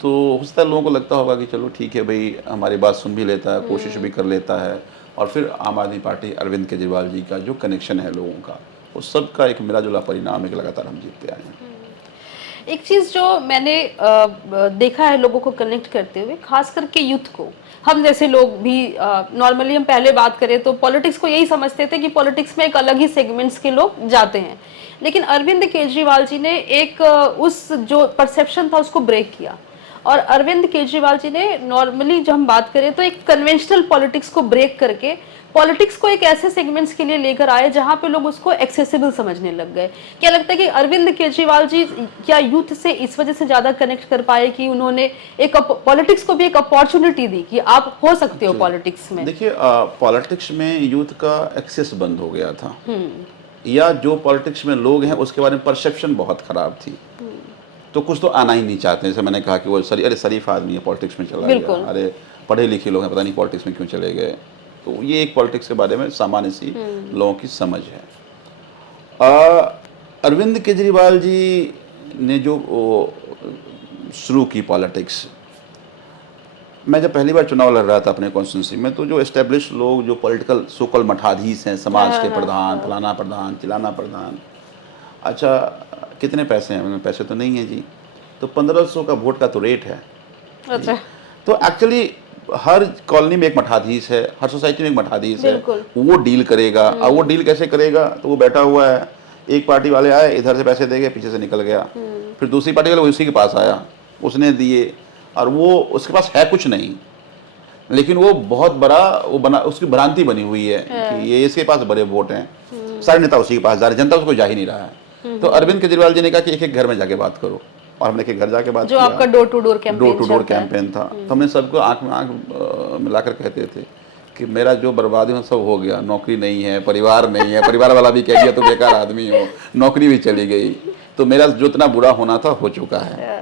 तो हो सकता है लोगों को लगता होगा कि चलो ठीक है भाई हमारी बात सुन भी लेता है, कोशिश भी कर लेता है। और फिर आम आदमी पार्टी अरविंद केजरीवाल जी का जो कनेक्शन है लोगों का, उस सब का एक मिला जुला परिणाम है कि लगातार हम जीतते आए हैं। एक चीज़ जो मैंने देखा है लोगों को कनेक्ट करते हुए, खास करके यूथ को, हम जैसे लोग भी नॉर्मली हम पहले बात करें तो पॉलिटिक्स को यही समझते थे कि पॉलिटिक्स में एक अलग ही सेगमेंट्स के लोग जाते हैं, लेकिन अरविंद केजरीवाल जी ने एक उस जो परसेप्शन था उसको ब्रेक किया और अरविंद केजरीवाल जी ने नॉर्मली जब हम बात करें तो एक कन्वेंशनल पॉलिटिक्स को ब्रेक करके पॉलिटिक्स को एक ऐसे सेगमेंट्स के लिए लेकर आए जहां पे लोग उसको एक्सेसिबल समझने लग गए। क्या लगता है कि अरविंद केजरीवाल जी क्या यूथ से इस वजह से ज्यादा कनेक्ट कर पाए कि उन्होंने एक पॉलिटिक्स को भी एक अपॉर्चुनिटी दी कि आप हो सकते हो पॉलिटिक्स में? देखिए, पॉलिटिक्स में यूथ का एक्सेस बंद हो गया था, या जो पॉलिटिक्स में लोग हैं उसके बारे में परसेप्शन बहुत खराब थी, तो कुछ तो आना ही नहीं चाहते। जैसे मैंने कहा कि वो अरे शरीफ आदमी है पॉलिटिक्स में चला गया, अरे पढ़े लिखे लोग हैं पता नहीं पॉलिटिक्स में क्यों चले गए। तो ये एक पॉलिटिक्स के बारे में सामान्य सी लोगों की समझ है। अरविंद केजरीवाल जी ने जो शुरू की पॉलिटिक्स, मैं जब पहली बार चुनाव लड़ रहा था अपने कॉन्स्टिट्यूंसी में, तो जो एस्टेब्लिश लोग जो पॉलिटिकल सोकल मठाधीश हैं, समाज के प्रधान, फलाना प्रधान, चिलाना प्रधान, अच्छा कितने पैसे हैं? उनमें पैसे तो नहीं है जी। तो 1500 का वोट का तो रेट है। अच्छा। तो एक्चुअली हर कॉलोनी में एक मठाधीश है, हर सोसाइटी में एक मठाधीश है, वो डील करेगा। अब वो डील कैसे करेगा? तो वो बैठा हुआ है, एक पार्टी वाले आए, इधर से पैसे दे गए, पीछे से निकल गया, फिर दूसरी पार्टी वाले उसी के पास आया, उसने दिए, और वो उसके पास है कुछ नहीं, लेकिन वो बहुत बड़ा वो बना, उसकी भ्रांति बनी हुई है कि ये इसके पास बड़े वोट हैं, सारे नेता उसी के पास जा रहे, जनता उसको जा ही नहीं रहा है। तो अरविंद केजरीवाल जी ने कहा कि एक एक घर में जाके बात करो, और हमने एक घर जाके बात जो आपका डोर टू डोर कैंपेन था। तो हमने सबको आंख में आंख मिलाकर कहते थे कि मेरा जो बर्बादी में सब हो गया, नौकरी नहीं है, परिवार नहीं है, परिवार वाला भी कह दिया तो बेकार आदमी हो, नौकरी भी चली गई, तो मेरा जो इतना बुरा होना था हो चुका है।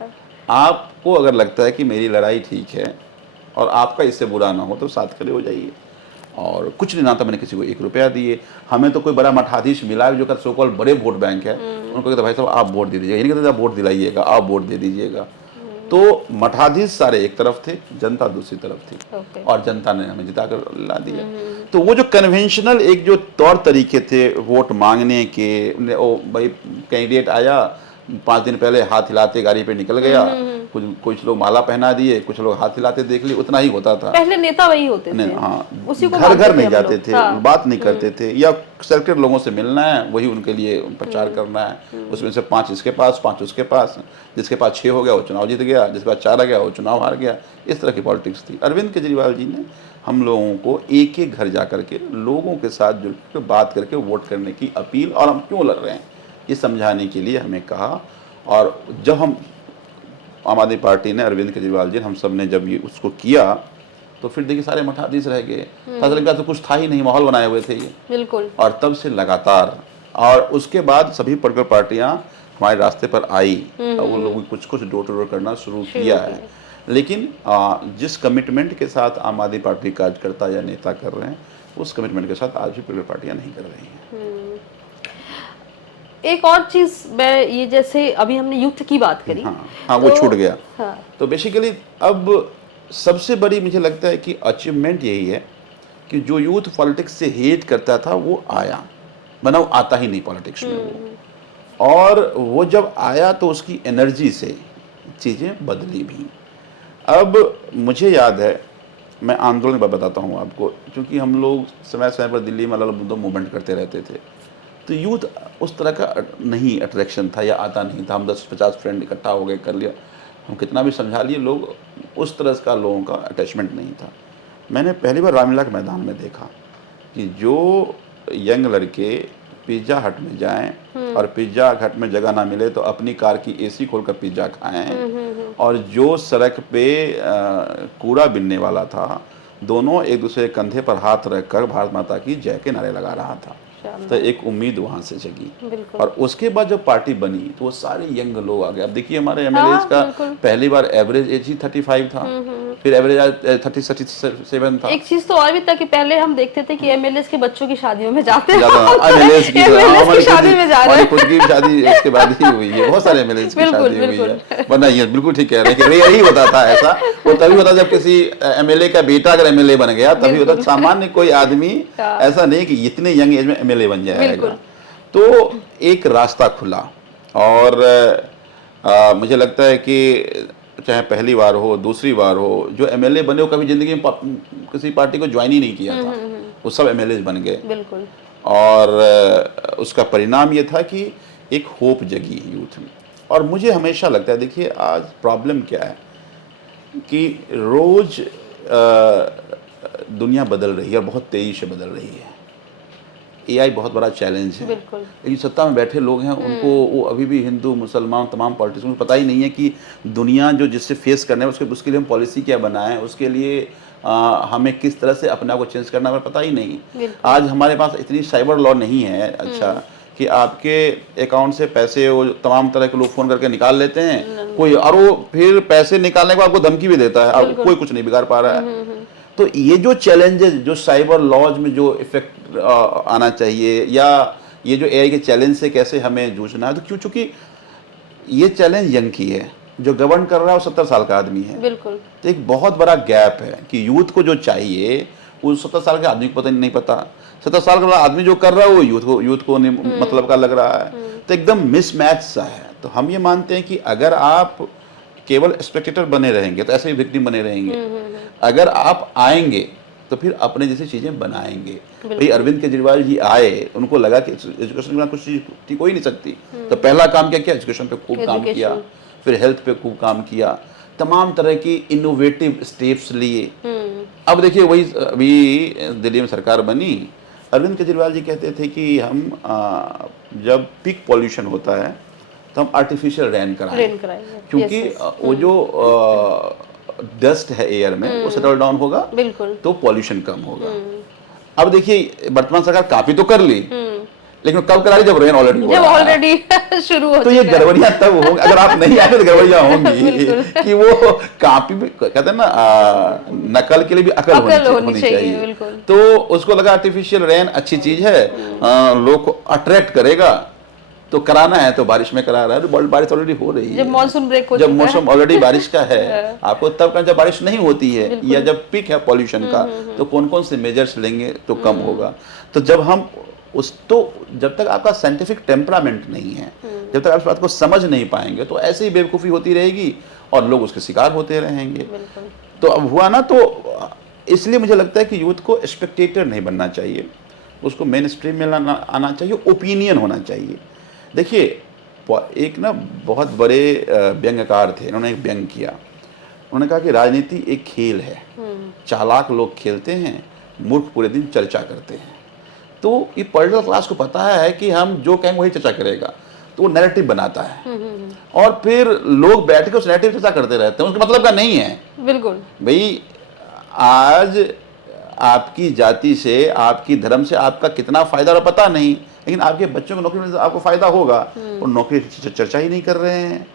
आपको अगर लगता है कि मेरी लड़ाई ठीक है और आपका इससे बुरा ना हो तो साथ खड़े हो जाइए। और कुछ नहीं ना था, मैंने किसी को 1 रुपया दिए। हमें तो कोई बड़ा मठाधीश मिला जो कर सो कॉल्ड बड़े वोट बैंक है, उनको कहते भाई साहब आप वोट दे दीजिएगा, ये नहीं कहते आप वोट दिलाइएगा, आप वोट दे दीजिएगा। तो मठाधीश सारे एक तरफ थे, जनता दूसरी तरफ थी, और जनता ने हमें जिता कर ला दिया। तो वो जो कन्वेंशनल एक जो तौर तरीके थे वोट मांगने के, भाई कैंडिडेट आया 5 दिन पहले हाथ हिलाते गाड़ी पे निकल गया, कुछ लोग माला पहना दिए, कुछ लोग हाथ हिलाते देख लिए, उतना ही होता था। पहले नेता वही होते थे, हाँ, उसी को घर घर नहीं जाते थे, हाँ। बात नहीं करते थे, या सेलेक्टेड लोगों से मिलना है, वही उनके लिए प्रचार करना है, उसमें से 5 इसके पास 5 उसके पास, जिसके पास 6 हो गया वो चुनाव जीत गया, जिसके पास 4 आ गया वो चुनाव हार गया। इस तरह की पॉलिटिक्स थी। अरविंद केजरीवाल जी ने हम लोगों को एक एक घर जा करके लोगों के साथ जुड़ कर बात करके वोट करने की अपील, और हम क्यों लड़ रहे हैं ये समझाने के लिए हमें कहा। और जब हम आम आदमी पार्टी ने, अरविंद केजरीवाल जी, हम सब ने जब ये उसको किया, तो फिर देखिए सारे मठाधीश रह गए, तो कुछ था ही नहीं, माहौल बनाए हुए थे ये, बिल्कुल। और तब से लगातार, और उसके बाद सभी पॉलिटिकल पार्टियां हमारे रास्ते पर आई, वो लोग कुछ कुछ डोर टू डोर करना शुरू किया है। लेकिन जिस कमिटमेंट के साथ आम आदमी पार्टी कार्यकर्ता या नेता कर रहे हैं, उस कमिटमेंट के साथ आज भी पॉलिटिकल पार्टियां नहीं कर रही हैं। एक और चीज मैं ये, जैसे अभी हमने यूथ की बात करी, हाँ, वो छूट गया। हाँ। तो बेसिकली अब सबसे बड़ी मुझे लगता है कि अचीवमेंट यही है कि जो यूथ पॉलिटिक्स से हेट करता था वो आया, वरना वो आता ही नहीं पॉलिटिक्स में वो, और वो जब आया तो उसकी एनर्जी से चीज़ें बदली भी। अब मुझे याद है, मैं आंदोलन की बात बताता हूँ आपको, क्योंकि हम लोग समय समय पर दिल्ली में अलग अलग मूवमेंट करते रहते थे, तो यूथ उस तरह का नहीं अट्रैक्शन था या आता नहीं था। हम 10-50 फ्रेंड इकट्ठा हो गए, कर लिया, हम कितना भी समझा लिए, लोग उस तरह का लोगों का अटैचमेंट नहीं था। मैंने पहली बार रामलीला के मैदान में देखा कि जो यंग लड़के पिज़्ज़ा हट में जाएं और पिज़्ज़ा हट में जगह ना मिले तो अपनी कार की एसी खोलकर पिज़्ज़ा खाएं, और जो सड़क पे कूड़ा बिनने वाला था, दोनों एक दूसरे के कंधे पर हाथ रखकर भारत माता की जय के नारे लगा रहा था। तो एक उम्मीद वहां से जगी, और उसके बाद जब पार्टी बनी तो वो सारे यंग लोग आ गए। अब देखिए हमारे एमएलए का पहली बार एवरेज एज ही 35 था, फिर एवरेज 37 था। एक चीज तो और भी था कि पहले हम देखते थे कि एमएलए के बच्चों की शादियों में जाते हैं, एमएलए की शादी में जा रहे हैं, खुद की शादी इसके बाद ही हुई है, बहुत सारे एमएलए की शादी हुई है, वरना ये बिल्कुल ठीक कह रहे हैं कि यही होता था। ऐसा वो तभी होता जब किसी एमएलए का बेटा अगर एमएलए बन गया, तभी होता। सामान्य कोई आदमी ऐसा नहीं कि इतने यंग एज में एमएलए बन जाएगा। तो एक रास्ता खुला, और मुझे लगता है कि चाहे पहली बार हो, दूसरी बार हो, जो एमएलए बने वो कभी जिंदगी में किसी पार्टी को ज्वाइन ही नहीं किया था, वो सब एमएलए बन गए। बिल्कुल। और उसका परिणाम ये था कि एक होप जगी यूथ में। और मुझे हमेशा लगता है, देखिए आज प्रॉब्लम क्या है कि रोज दुनिया बदल रही है और बहुत तेजी से बदल रही है। एआई बहुत बड़ा चैलेंज है। बिल्कुल। लेकिन सत्ता में बैठे लोग हैं उनको वो अभी भी हिंदू मुसलमान तमाम पॉलिटिशियन को पता ही नहीं है कि दुनिया जो जिससे फेस करना है उसके लिए हम पॉलिसी क्या बनाएं, उसके लिए हमें किस तरह से अपने आप को चेंज करना है पता ही नहीं। आज हमारे पास इतनी साइबर लॉ नहीं है अच्छा कि आपके अकाउंट से पैसे वो तमाम तरह के लोग फ़ोन करके निकाल लेते हैं कोई, और वो फिर पैसे निकालने के बाद आपको धमकी भी देता है, अब कोई कुछ नहीं बिगाड़ पा रहा है। तो ये जो चैलेंजेस जो साइबर लॉज में जो इफेक्ट आना चाहिए, या ये जो एआई के चैलेंज से कैसे हमें जूझना है, तो क्यों, चूंकि ये चैलेंज यंग की है, जो गवर्न कर रहा है वो 70 साल का आदमी है। बिल्कुल। तो एक बहुत बड़ा गैप है कि यूथ को जो चाहिए उस 70 साल के आदमी को पता नहीं पता। 70 साल का आदमी जो कर रहा है वो यूथ को मतलब का लग रहा है। तो एकदम मिसमैच सा है। तो हम ये मानते हैं कि अगर आप केवल स्पेक्टेटर बने रहेंगे तो ऐसे ही विक्टिम बने रहेंगे। अगर आप आएंगे तो फिर अपने जैसी चीजें बनाएंगे। भाई अरविंद केजरीवाल जी आए, उनको लगा कि एजुकेशन के बिना कुछ चीज ठीक हो ही नहीं सकती, तो पहला काम क्या किया, एजुकेशन पे खूब काम किया, फिर हेल्थ पे खूब काम किया, तमाम तरह की इनोवेटिव स्टेप्स लिए। अब देखिए वही अभी दिल्ली में सरकार बनी, अरविंद केजरीवाल जी कहते थे कि हम जब पीक पॉल्यूशन होता है तो हम आर्टिफिशियल रेन कराएंगे, क्योंकि वो जो डस्ट है एयर में वो सेटल डाउन होगा, बिल्कुल, तो पॉल्यूशन कम होगा। अब देखिए वर्तमान सरकार काफी तो कर ली, लेकिन कब करा रही, जब रेन ऑलरेडी शुरू हो। तो ये गड़बड़ियां तब होंगी, अगर आप नहीं आए तो गड़बड़ियां होंगी कि वो कापी में कहते हैं ना, नकल के लिए भी अकल होनी चाहिए। तो उसको लगा आर्टिफिशियल रेन अच्छी चीज है, लोग को अट्रैक्ट करेगा, तो कराना है तो बारिश में करा रहा है। तो बारिश ऑलरेडी हो रही है, जब मॉनसून ब्रेक हो, जब मौसम ऑलरेडी बारिश का है आपको तब का, जब बारिश नहीं होती है या जब पीक है पॉल्यूशन का, तो कौन कौन से मेजर्स लेंगे तो कम होगा। तो जब हम जब तक आपका साइंटिफिक टेम्परामेंट नहीं है, जब तक आप इस बात को समझ नहीं पाएंगे, तो ऐसे ही बेवकूफ़ी होती रहेगी और लोग उसके शिकार होते रहेंगे। तो अब हुआ ना, तो इसलिए मुझे लगता है कि यूथ को स्पेक्टेटर नहीं बनना चाहिए, उसको मेन स्ट्रीम में आना चाहिए, ओपिनियन होना चाहिए। देखिए एक ना बहुत बड़े व्यंग्यकार थे, इन्होंने एक व्यंग किया, उन्होंने कहा कि राजनीति एक खेल है, चालाक लोग खेलते हैं, मूर्ख पूरे दिन चर्चा करते हैं। तो ये पॉलिटिकल क्लास को पता है कि हम जो कहेंगे वही चर्चा करेगा, तो वो नैरेटिव बनाता है और फिर लोग बैठ के उस नैरेटिव चर्चा करते रहते हैं, उसका मतलब का नहीं है। बिल्कुल भाई, आज आपकी जाति से, आपकी धर्म से आपका कितना फायदा और पता नहीं, लेकिन आपके बच्चों को नौकरी मिलने से आपको फायदा होगा। और नौकरी की चर्चा ही नहीं कर रहे हैं,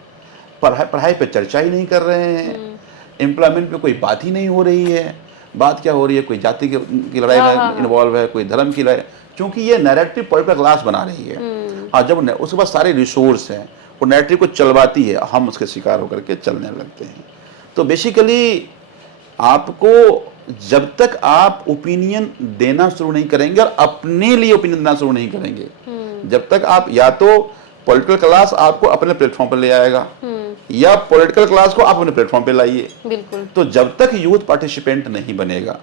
पढ़ाई पे चर्चा ही नहीं कर रहे हैं, एम्प्लॉयमेंट पे कोई बात ही नहीं हो रही है। बात क्या हो रही है, कोई जाति की लड़ाई में इन्वॉल्व है, कोई धर्म की लड़ाई, क्योंकि ये नैरेटिव पॉलिटिकल क्लास बना रही है। और जब उसके पास सारे रिसोर्स हैं, वो नैरेटिव को चलवाती है, हम उसके शिकार होकर के चलने लगते हैं। तो बेसिकली आपको जब तक आप ओपिनियन देना शुरू नहीं करेंगे और अपने लिए ओपिनियन देना शुरू नहीं करेंगे, जब तक आप, या तो पॉलिटिकल क्लास आपको अपने प्लेटफॉर्म पर ले आएगा या पॉलिटिकल क्लास को आप अपने प्लेटफॉर्म पे लाइए। बिल्कुल। तो जब तक यूथ पार्टिसिपेंट नहीं बनेगा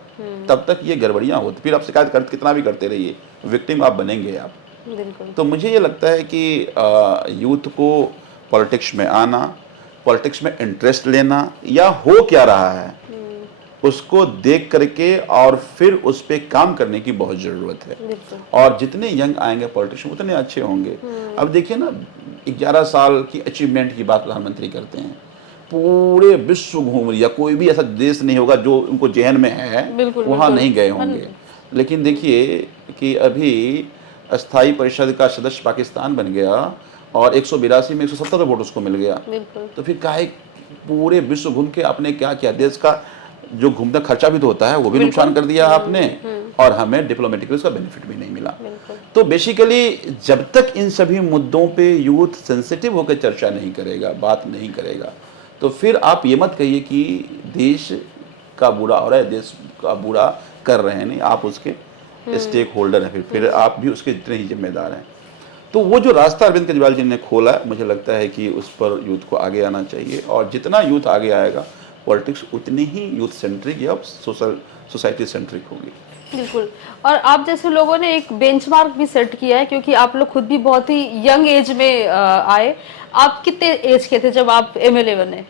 तब तक ये गड़बड़ियां होती, फिर आप शिकायत कितना भी करते रहिए, विक्टिम आप बनेंगे आप। बिल्कुल। तो मुझे ये लगता है कि यूथ को पॉलिटिक्स में आना, पॉलिटिक्स में इंटरेस्ट लेना, या हो क्या रहा है उसको देख करके और फिर उस पर काम करने की बहुत ज़रूरत है। और जितने यंग आएंगे पॉलिटिशियन उतने अच्छे होंगे। अब देखिए ना, 11 साल की अचीवमेंट की बात प्रधानमंत्री करते हैं, पूरे विश्व घूम लिया, कोई भी ऐसा देश नहीं होगा जो उनको जेहन में है वहाँ नहीं गए होंगे। लेकिन देखिए कि अभी अस्थाई परिषद का सदस्य पाकिस्तान बन गया और 182 में 170 वोट उसको मिल गया। तो फिर काहे पूरे विश्व घूम के आपने क्या किया, देश का जो घूमने खर्चा भी तो होता है वो भी नुकसान कर दिया आपने, और हमें डिप्लोमेटिकली उसका बेनिफिट भी नहीं मिला। तो बेसिकली जब तक इन सभी मुद्दों पे यूथ सेंसिटिव होकर चर्चा नहीं करेगा, बात नहीं करेगा, तो फिर आप ये मत कहिए कि देश का बुरा हो रहा है, देश का बुरा कर रहे हैं, नहीं, आप उसके स्टेक होल्डर हैं, फिर आप भी उसके जितने ही जिम्मेदार हैं। तो वो जो रास्ता अरविंद केजरीवाल जी ने खोला, मुझे लगता है कि उस पर यूथ को आगे आना चाहिए, और जितना यूथ आगे आएगा पॉलिटिक्स उतनी ही यूथ सेंट्रिक या सोसाइटी सेंट्रिक होगी। बिल्कुल। और आप जैसे लोगों ने एक बेंचमार्क भी सेट किया है, क्योंकि आप लोग खुद भी बहुत ही यंग एज में आए। आप कितने एज के थे जब आप एमएलए बने?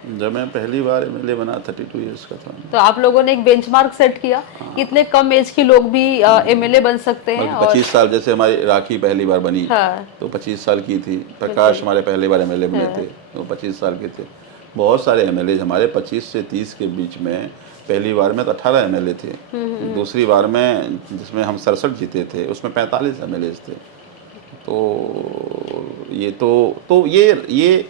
जब मैं पहली बार एमएलए बना 32 इयर्स का था। तो आप लोगों ने एक बेंचमार्क सेट किया, इतने कम एज के लोग भी एमएलए बन सकते हैं। बल्कि 25 साल, जैसे हमारी राखी पहली बार बनी हाँ, तो 25 साल की थी, प्रकाश हमारे पहली बार एमएलए बने थे तो 25 साल के थे। बहुत सारे एमएलए हमारे 25 से 30 के बीच में, पहली बार में तो 18 एमएलए थे, दूसरी बार में जिसमें हम 67 जीते थे उसमें 45 एमएलए थे। तो ये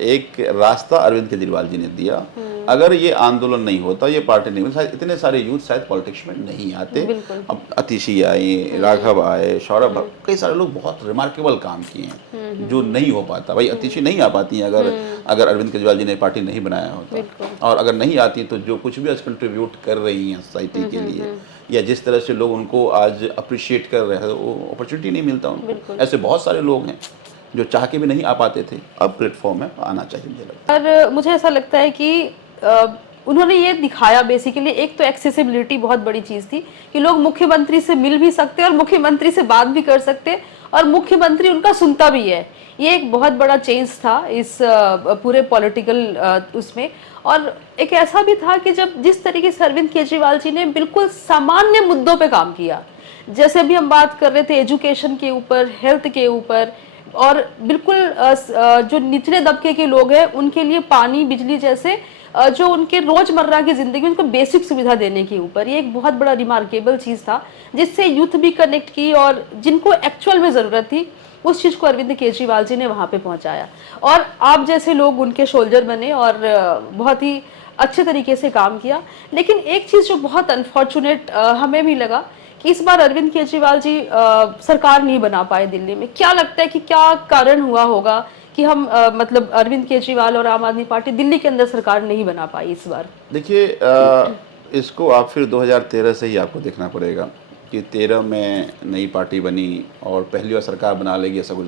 एक रास्ता अरविंद केजरीवाल जी ने दिया। अगर ये आंदोलन नहीं होता, ये पार्टी नहीं होती, शायद इतने सारे यूथ शायद पॉलिटिक्स में नहीं आते। अब अतिशी आए, राघव आए, सौरभ, कई सारे लोग बहुत रिमार्केबल काम किए हैं जो नहीं हो पाता। भाई अतिशी नहीं आ पाती हैं अगर अरविंद केजरीवाल जी ने पार्टी नहीं बनाया होता, और अगर नहीं आती तो जो कुछ भी आज कंट्रीब्यूट कर रही हैं सोसाइटी के लिए, या जिस तरह से लोग उनको आज अप्रिशिएट कर रहे हैं, वो अपॉर्चुनिटी नहीं मिलता उनको। ऐसे बहुत सारे लोग हैं जो चाह के भी नहीं आ पाते थे, अब प्लेटफॉर्म में आना चाहिए मुझे लगता है। पर मुझे ऐसा लगता है कि उन्होंने ये दिखाया बेसिकली, एक तो एक्सेसिबिलिटी बहुत बड़ी चीज़ थी कि लोग मुख्यमंत्री से मिल भी सकते और मुख्यमंत्री से बात भी कर सकते और मुख्यमंत्री उनका सुनता भी है। ये एक बहुत बड़ा चेंज था इस पूरे पॉलिटिकल उसमें। और एक ऐसा भी था कि जब जिस तरीके से अरविंद केजरीवाल जी ने बिल्कुल सामान्य मुद्दों पे काम किया, जैसे अभी हम बात कर रहे थे एजुकेशन के ऊपर, हेल्थ के ऊपर, और बिल्कुल जो निचले तबके के लोग हैं उनके लिए पानी, बिजली जैसे जो उनके रोजमर्रा की जिंदगी में उनको बेसिक सुविधा देने के ऊपर, ये एक बहुत बड़ा रिमार्केबल चीज था जिससे यूथ भी कनेक्ट की, और जिनको एक्चुअल में जरूरत थी उस चीज को अरविंद केजरीवाल जी ने वहां पे पहुंचाया। और आप जैसे लोग उनके शोल्डर बने और बहुत ही अच्छे तरीके से काम किया। लेकिन एक चीज जो बहुत अनफॉर्चुनेट हमें भी लगा कि इस बार अरविंद केजरीवाल जी सरकार नहीं बना पाए दिल्ली में। क्या लगता है कि क्या कारण हुआ होगा कि हम मतलब अरविंद केजरीवाल और आम आदमी पार्टी दिल्ली के अंदर सरकार नहीं बना पाई इस बार? देखिए, इसको आप फिर 2013 से ही आपको देखना पड़ेगा कि 13 में नई पार्टी बनी और पहली बार सरकार बना लेगी, ऐसा कुछ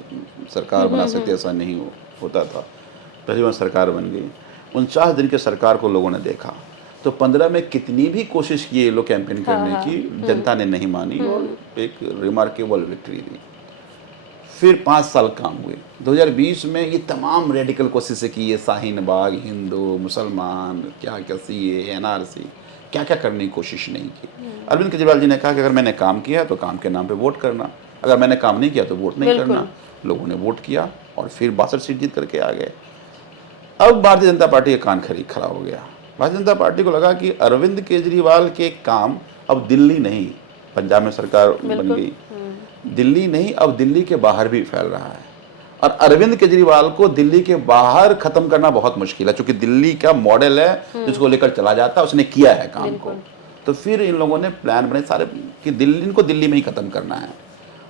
सरकार बना सकती, ऐसा नहीं होता था। पहली बार सरकार बन गई, 49 दिन के सरकार को लोगों ने देखा, तो 15 में कितनी भी कोशिश की ये लोग कैंपेन करने की, जनता ने नहीं मानी और एक रिमार्केबल विक्ट्री दी। फिर 5 साल काम हुए। 2020 में ये तमाम रेडिकल कोशिशें की, ये शाहीन बाग, हिंदू, मुसलमान, क्या क्या सीए, एनआरसी, क्या क्या करने की कोशिश नहीं की। अरविंद केजरीवाल जी ने कहा कि अगर मैंने काम किया तो काम के नाम पे वोट करना, अगर मैंने काम नहीं किया तो वोट नहीं करना। लोगों ने वोट किया और फिर 62 सीट जीत करके आ गए। अब भारतीय जनता पार्टी का कान खड़ा हो गया। भारतीय जनता पार्टी को लगा कि अरविंद केजरीवाल के काम अब दिल्ली नहीं, पंजाब में सरकार बन गई, दिल्ली नहीं अब दिल्ली के बाहर भी फैल रहा है, और अरविंद केजरीवाल को दिल्ली के बाहर खत्म करना बहुत मुश्किल है, क्योंकि दिल्ली का मॉडल है जिसको लेकर चला जाता है, उसने किया है काम को। तो फिर इन लोगों ने प्लान बने सारे कि इनको दिल्ली में ही खत्म करना है।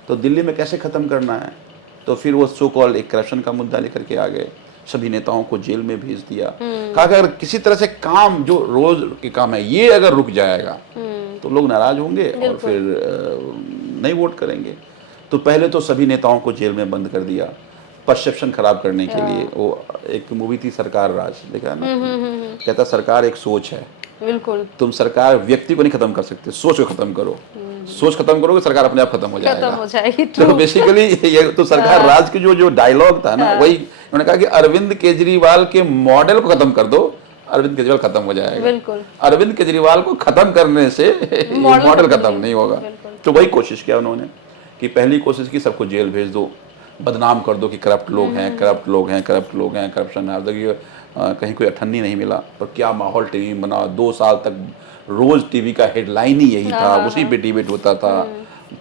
तो दिल्ली में कैसे खत्म करना है, तो फिर वो सो कॉल्ड एक करप्शन का मुद्दा लेकर के आ गए, सभी नेताओं को जेल में भेज दिया। कहा कि अगर किसी तरह से काम जो रोज के काम है ये अगर रुक जाएगा तो लोग नाराज होंगे और फिर नहीं वोट करेंगे। तो पहले तो सभी नेताओं को जेल में बंद कर दिया, परसेप्शन खराब करने के लिए। वो एक मूवी थी सरकार राज, देखा ना, कहता सरकार एक सोच है, बिल्कुल, तुम सरकार व्यक्ति को नहीं खत्म कर सकते, सोच को खत्म करो। सोच खत्म करोगे सरकार अपने आप खत्म हो जाएगी। तो बेसिकली ये तो सरकार राज की जो डायलॉग था ना, वही उन्होंने कहा कि अरविंद केजरीवाल के मॉडल को खत्म कर दो, अरविंद केजरीवाल खत्म हो जाएगा। बिल्कुल, अरविंद केजरीवाल को खत्म करने से मॉडल खत्म नहीं होगा। तो वही कोशिश किया उन्होंने कि पहली कोशिश की सबको जेल भेज दो, बदनाम कर दो कि करप्ट लोग हैं, करप्ट लोग हैं, करप्ट लोग हैं, करप्शन है। देखिए कहीं कोई अठन्नी नहीं मिला, पर क्या माहौल टीवी में बना। 2 साल तक रोज टीवी का हेडलाइन ही यही था, उसी पे डिबेट होता था,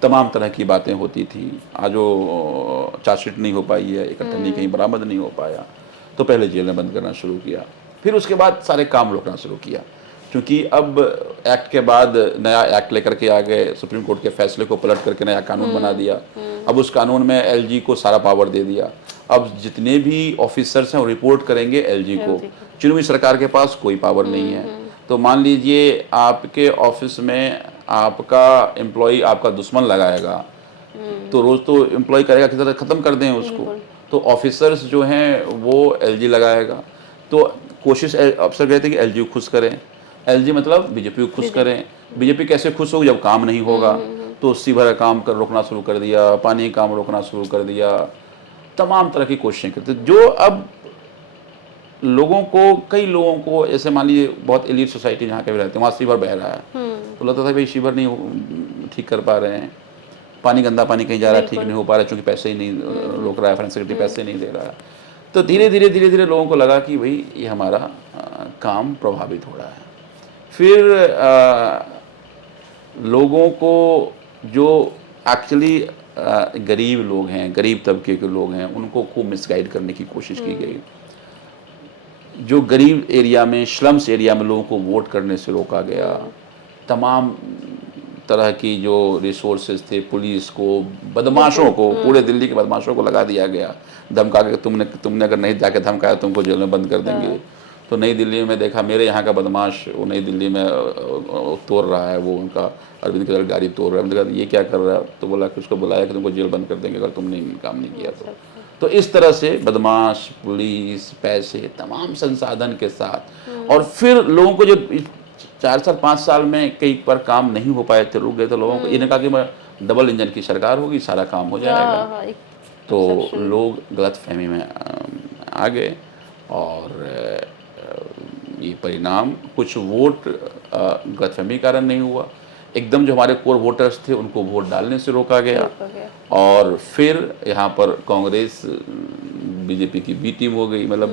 तमाम तरह की बातें होती थी। आज वो चार्जशीट नहीं हो पाई है, एक अठन्नी कहीं बरामद नहीं हो पाया, तो पहले जेल में बंद करना शुरू किया। फिर उसके बाद सारे काम रोकना शुरू किया, क्योंकि अब एक्ट के बाद नया एक्ट लेकर के आ गए, सुप्रीम कोर्ट के फैसले को पलट करके नया कानून बना दिया। अब उस कानून में एलजी को सारा पावर दे दिया। अब जितने भी ऑफिसर्स हैं वो रिपोर्ट करेंगे एलजी को। चुनावी सरकार के पास कोई पावर नहीं है। तो मान लीजिए आपके ऑफिस में आपका एम्प्लॉय आपका दुश्मन लगाएगा, तो रोज तो एम्प्लॉय करेगा किसी तरह खत्म कर दें उसको, तो ऑफिसर्स जो हैं वो एलजी लगाएगा। तो कोशिश अफसर कहते हैं कि एलजी को खुश करें, एलजी मतलब बीजेपी को खुश करें। बीजेपी कैसे खुश होगी जब काम नहीं होगा, तो सी भरा काम कर रोकना शुरू कर दिया, पानी काम रोकना शुरू कर दिया, तमाम तरह की कोशिशें करते। जो अब लोगों को, कई लोगों को, ऐसे मान लीजिए बहुत एलीट सोसाइटी जहाँ के भी रहते हैं, वहाँ सीवर बह रहा है, तो लगता था भाई सीवर नहीं ठीक कर पा रहे हैं, पानी, गंदा पानी कहीं जा रहा है, ठीक नहीं हो पा रहा है, चूँकि पैसे ही नहीं रोक रहा है, फाइनेंस सेक्रेटरी पैसे नहीं दे रहा है। तो धीरे धीरे लोगों को लगा कि भाई ये हमारा काम प्रभावित हो रहा है। फिर लोगों को जो एक्चुअली गरीब लोग हैं, गरीब तबके के लोग हैं, उनको खूब मिसगाइड करने की कोशिश की गई। जो गरीब एरिया में, स्लम्स एरिया में लोगों को वोट करने से रोका गया। तमाम तरह की जो रिसोर्सेज थे, पुलिस को, बदमाशों को, पूरे दिल्ली के बदमाशों को लगा दिया गया, धमका के तुमने अगर नहीं जाके धमकाया तुमको जेल में बंद कर देंगे। तो नई दिल्ली में देखा, मेरे यहाँ का बदमाश वो नई दिल्ली में तोड़ रहा है, वो उनका अरविंद केजरीवाल गाड़ी तोड़ रहा है। मैंने कहा ये क्या कर रहा है? तो बोला कि उसको बुलाया कि तुमको जेल बंद कर देंगे अगर तुमने काम नहीं किया तो इस तरह से बदमाश, पुलिस, पैसे, तमाम संसाधन के साथ, और फिर लोगों को जो 4 साल 5 साल में कई पर काम नहीं हो पाए थे, रुक गए, तो लोगों को इन्हें कहा कि मैं डबल इंजन की सरकार होगी, सारा काम हो जाएगा। तो लोग गलतफहमी में आ गए और ये परिणाम, कुछ वोट गलतफहमी के कारण नहीं हुआ, एकदम जो हमारे कोर वोटर्स थे उनको वोट डालने से रोका गया। और फिर यहाँ पर कांग्रेस बीजेपी की बी टीम हो गई। मतलब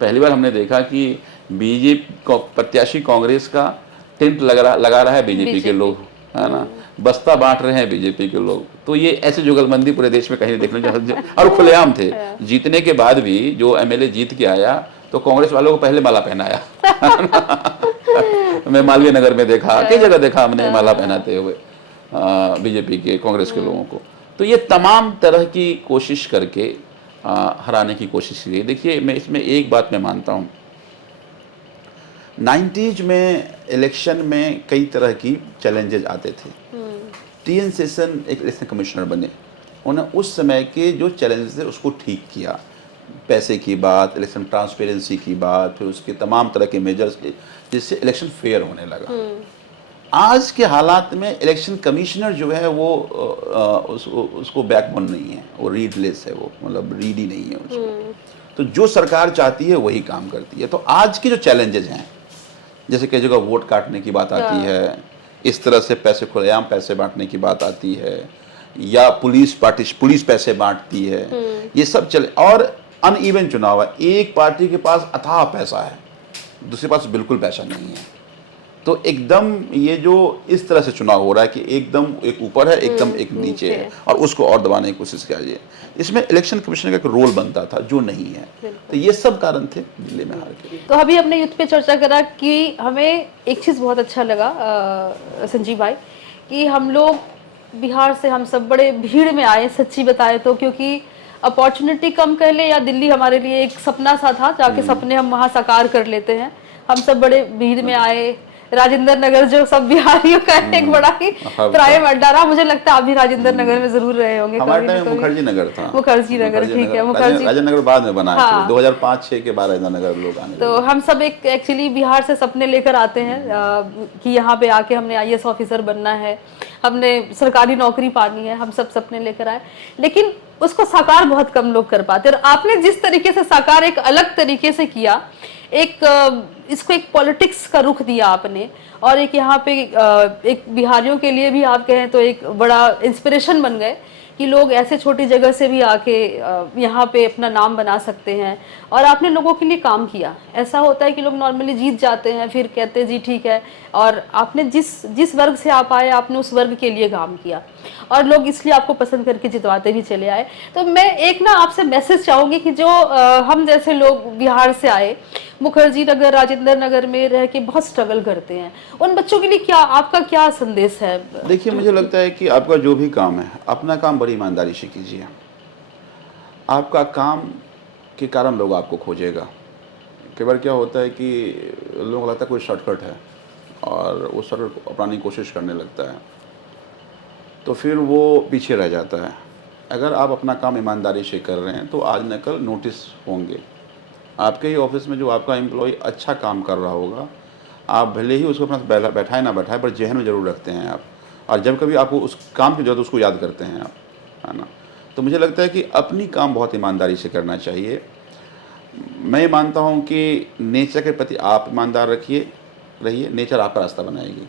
पहली बार हमने देखा कि बीजेपी प्रत्याशी कांग्रेस का टेंट लगा रहा है बीजेपी के लोग, है ना, बस्ता बांट रहे हैं बीजेपी के लोग। तो ये ऐसे जुगलबंदी पूरे देश में कहीं देखने को, और खुलेआम थे। जीतने के बाद भी जो एमएलए जीत के आया तो कांग्रेस वालों को पहले माला पहनाया। मैं मालवीय नगर में देखा, कई जगह देखा हमने माला पहनाते हुए बीजेपी के, कांग्रेस के लोगों को। तो ये तमाम तरह की कोशिश करके हराने की कोशिश की। देखिए, मैं इसमें एक बात मैं मानता हूँ, 90s में इलेक्शन में कई तरह की चैलेंजेस आते थे। टीएन सेशन एक इलेक्शन कमिश्नर बने, उन्होंने उस समय के जो चैलेंजेस थे उसको ठीक किया। पैसे की बात, इलेक्शन ट्रांसपेरेंसी की बात, फिर उसके तमाम तरह के मेजर्स के, जिससे इलेक्शन फेयर होने लगा। आज के हालात में इलेक्शन कमिश्नर जो है वो उसको बैकबोन नहीं है, वो रीडलेस है, वो मतलब रीड ही नहीं है उसको। तो जो सरकार चाहती है वही काम करती है। तो आज के जो चैलेंजेस हैं, जैसे कई जगह वोट काटने की बात आती है, इस तरह से पैसे खुलेआम पैसे बांटने की बात आती है, या पुलिस पैसे बांटती है, ये सब चले। और अनइवन चुनाव है, एक पार्टी के पास अथाह पैसा है, दूसरे पास बिल्कुल पैसा नहीं है। तो एकदम ये जो इस तरह से चुनाव हो रहा है कि एकदम एक ऊपर है, एकदम एक नीचे है, और उसको और दबाने की कोशिश कीजिए। इसमें इलेक्शन कमीशन का एक रोल बनता था जो नहीं है। तो ये सब कारण थे दिल्ली में हार के। तो अभी अपने युद्ध पे चर्चा करा कि हमें एक चीज़ बहुत अच्छा लगा संजीव भाई, कि हम लोग बिहार से हम सब बड़े भीड़ में आए, सच्ची बताए तो, क्योंकि अपॉर्चुनिटी कम कह ले या दिल्ली हमारे लिए एक सपना सा था, जाके सपने हम वहाँ साकार कर लेते हैं। हम सब बड़े भीड़ में आए। राजेंद्र नगर जो सब बिहारियों का एक बड़ा ही प्राइम अड्डा रहा, मुझे लगता है आप भी राजेंद्र नगर में जरूर रहे होंगे। हमारे टाइम मुखर्जी नगर था। मुखर्जी नगर, ठीक है, मुखर्जी राजेंद्र नगर बाद में बना है, 2005-6 के बाद राजेंद्र नगर लोग आने। तो हम सब एक एक्चुअली बिहार से सपने लेकर आते हैं कि यहाँ पे आके हमने आईएएस ऑफिसर बनना है, हमने सरकारी नौकरी पानी है, हम सब सपने लेकर आए, लेकिन उसको साकार बहुत कम लोग कर पाते। और आपने जिस तरीके से साकार एक अलग तरीके से किया, इसको एक पॉलिटिक्स का रुख दिया आपने, और एक यहाँ पे एक बिहारियों के लिए भी आप कहें तो एक बड़ा इंस्पिरेशन बन गए कि लोग ऐसे छोटी जगह से भी आके यहाँ पे अपना नाम बना सकते हैं। और आपने लोगों के लिए काम किया। ऐसा होता है कि लोग नॉर्मली जीत जाते हैं, फिर कहते हैं जी ठीक है, और आपने जिस वर्ग से आप आए, आपने उस वर्ग के लिए काम किया, और लोग इसलिए आपको पसंद करके जितवाते भी चले आए। तो मैं एक ना आपसे मैसेज चाहूँगी कि जो हम जैसे लोग बिहार से आए, मुखर्जी नगर, राजेंद्र नगर में रह के बहुत स्ट्रगल करते हैं, उन बच्चों के लिए क्या आपका क्या संदेश है? देखिए, मुझे लगता है कि आपका जो भी काम है, अपना काम बड़ी ईमानदारी से कीजिए। आपका काम के कारण लोग आपको खोजेगा। कई बार क्या होता है कि लोगों को लगता है कोई शॉर्टकट है, और वो शॉर्टकट अपनाने की कोशिश करने लगता है, तो फिर वो पीछे रह जाता है। अगर आप अपना काम ईमानदारी से कर रहे हैं तो आज न कल नोटिस होंगे। आपके ही ऑफिस में जो आपका एम्प्लॉय अच्छा काम कर रहा होगा, आप भले ही उसको अपना बैठाए ना बैठाए, पर जहन में ज़रूर रखते हैं आप, और जब कभी आपको उस काम की जरूरत उसको याद करते हैं आप, है ना। तो मुझे लगता है कि अपनी काम बहुत ईमानदारी से करना चाहिए। मैं मानता हूँ कि नेचर के प्रति आप ईमानदार रहिए, नेचर आपका रास्ता बनाएगी।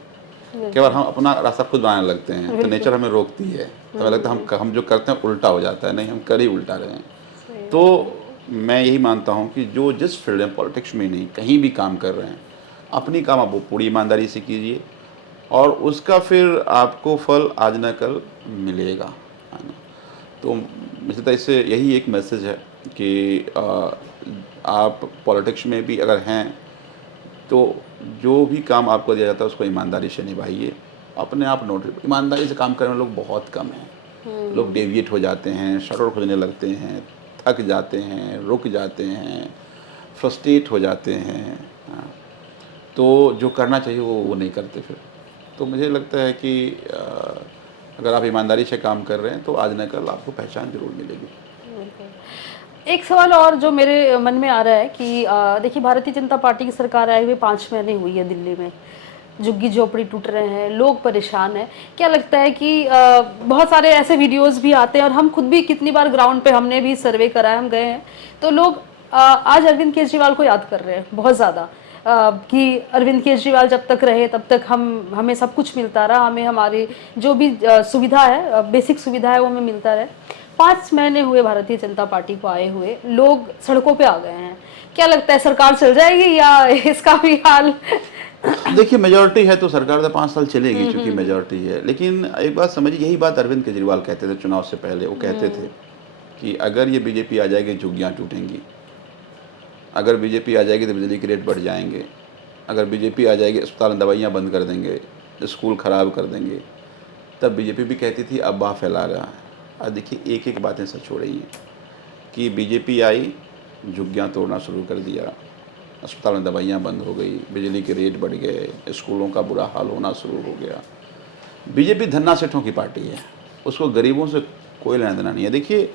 केवल हम अपना रास्ता खुद बनाने लगते हैं तो नेचर हमें रोकती है, तो हमें लगता है हम जो करते हैं उल्टा हो जाता है, नहीं हम कर ही उल्टा रहे हैं। तो मैं यही मानता हूँ कि जो जिस फील्ड में, पॉलिटिक्स में नहीं, कहीं भी काम कर रहे हैं, अपनी काम आप वो पूरी ईमानदारी से कीजिए और उसका फिर आपको फल आज न कल मिलेगा, है ना। तो मुझे तो इससे यही एक मैसेज है कि आप पॉलिटिक्स में भी अगर हैं तो जो भी काम आपको दिया जाता है उसको ईमानदारी से निभाइए। अपने आप नोट, ईमानदारी से काम करने वाले लोग बहुत कम हैं। लोग डेविएट हो जाते हैं, शॉर्टकट खोजने लगते हैं, थक जाते हैं, रुक जाते हैं, फ्रस्ट्रेट हो जाते हैं। हाँ, तो जो करना चाहिए वो नहीं करते फिर। तो मुझे लगता है कि अगर आप ईमानदारी से काम कर रहे हैं तो आज न कल आपको पहचान जरूर मिलेगी। एक सवाल और जो मेरे मन में आ रहा है कि देखिए, भारतीय जनता पार्टी की सरकार आए हुए 5 महीने हुई है, दिल्ली में झुग्गी झोपड़ी टूट रहे हैं, लोग परेशान हैं। क्या लगता है कि बहुत सारे ऐसे वीडियोस भी आते हैं और हम खुद भी कितनी बार ग्राउंड पे हमने भी सर्वे करा है, हम गए हैं, तो लोग आज अरविंद केजरीवाल को याद कर रहे हैं बहुत ज़्यादा कि अरविंद केजरीवाल जब तक रहे तब तक हमें सब कुछ मिलता रहा, हमें हमारी जो भी सुविधा है, बेसिक सुविधा है, वो हमें मिलता रहे। 5 महीने हुए भारतीय जनता पार्टी को आए हुए, लोग सड़कों पे आ गए हैं। क्या लगता है, सरकार चल जाएगी या इसका भी हाल? देखिए, मेजॉरिटी है तो सरकार तो 5 साल चलेगी, चूंकि मेजॉरिटी है। लेकिन एक बात समझिए, यही बात अरविंद केजरीवाल कहते थे चुनाव से पहले। वो कहते थे कि अगर ये बीजेपी आ जाएगी झुग्गियाँ टूटेंगी, अगर बीजेपी आ जाएगी तो बिजली के रेट बढ़ जाएंगे, अगर बीजेपी आ जाएगी अस्पताल में दवाइयाँ बंद कर देंगे, स्कूल ख़राब कर देंगे। तब बीजेपी भी कहती थी अफवाह फैला रहा है। और देखिए, एक एक बातें सच हो रही हैं कि बीजेपी आई, झुग्गियाँ तोड़ना शुरू कर दिया, अस्पताल में दवाइयाँ बंद हो गई, बिजली के रेट बढ़ गए, स्कूलों का बुरा हाल होना शुरू हो गया। बीजेपी धन्ना सेठों की पार्टी है, उसको गरीबों से कोई लेना देना नहीं है। देखिए,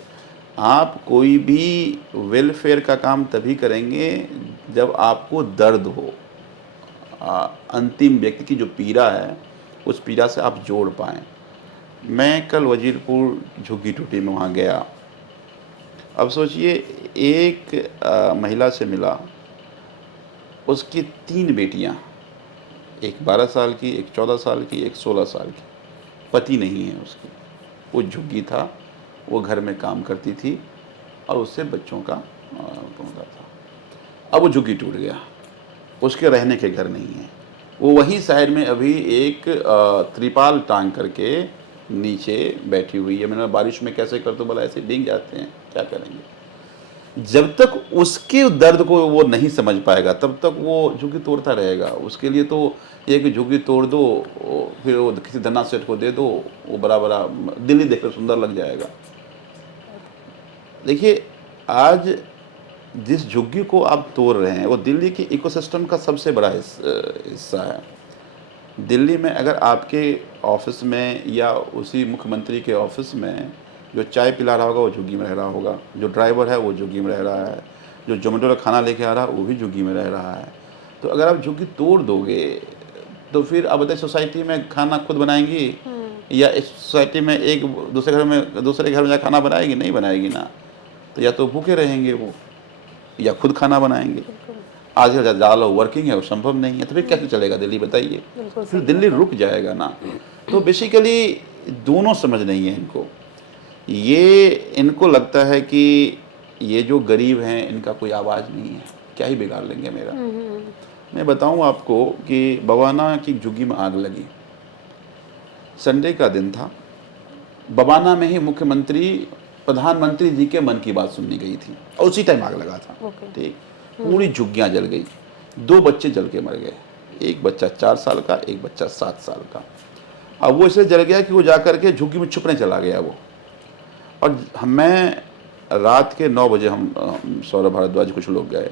आप कोई भी वेलफेयर का काम तभी करेंगे जब आपको दर्द हो, अंतिम व्यक्ति की जो पीड़ा है उस पीड़ा से आप जोड़ पाएँ। मैं कल वजीरपुर झुग्गी टूटी में वहाँ गया। अब सोचिए, एक महिला से मिला, उसकी 3 बेटियां, एक 12 साल की, एक 14 साल की, एक 16 साल की, पति नहीं है उसकी। वो झुग्गी था, वो घर में काम करती थी और उससे बच्चों का होता था। अब वो झुग्गी टूट गया, उसके रहने के घर नहीं है। वो वहीं साइड में अभी एक त्रिपाल टांग करके नीचे बैठी हुई है। मैंने बारिश में कैसे कर, तो बोला ऐसे भीग जाते हैं, क्या करेंगे। जब तक उसके दर्द को वो नहीं समझ पाएगा तब तक वो झुग्गी तोड़ता रहेगा। उसके लिए तो एक झुग्गी तोड़ दो, फिर वो किसी धन्ना सेठ को दे दो, वो बड़ा बड़ा दिल्ली देखकर सुंदर लग जाएगा। देखिए, आज जिस झुग्गी को आप तोड़ रहे हैं वो दिल्ली के इकोसिस्टम का सबसे बड़ा हिस्सा है। दिल्ली में अगर आपके ऑफिस में या उसी मुख्यमंत्री के ऑफिस में जो चाय पिला रहा होगा वो झुग्गी में रह रहा होगा, जो ड्राइवर है वो झुग्गी में रह रहा है, जो जोमेटो का खाना लेके आ रहा है वो भी झुग्गी में रह रहा है। तो अगर आप झुग्गी तोड़ दोगे तो फिर अब बताइए, सोसाइटी में खाना खुद बनाएंगी या इस सोसाइटी में एक दूसरे घर में जाकर खाना बनाएगी? नहीं बनाएगी ना। तो या तो भूखे रहेंगे वो, या खुद खाना बनाएंगे। आजकल ज़्यादा लोग वर्किंग है, वो संभव नहीं है, तो फिर कैसे चलेगा दिल्ली, बताइए। फिर दिल्ली रुक जाएगा ना। तो बेसिकली दोनों समझ नहीं है इनको। ये इनको लगता है कि ये जो गरीब हैं इनका कोई आवाज़ नहीं है, क्या ही बिगाड़ लेंगे मेरा। मैं बताऊं आपको कि बवाना की झुग्गी में आग लगी, संडे का दिन था। बवाना में ही मुख्यमंत्री प्रधानमंत्री जी के मन की बात सुननी गई थी और उसी टाइम आग लगा था। ठीक, पूरी झुग्गियाँ जल गई, 2 बच्चे जल के मर गए, एक बच्चा 4 साल का, एक बच्चा 7 साल का। अब वो इसलिए जल गया कि वो जाकर के झुग्गी में छुपने चला गया वो। और मैं रात के 9 बजे हम सौरभ भारद्वाज कुछ लोग गए,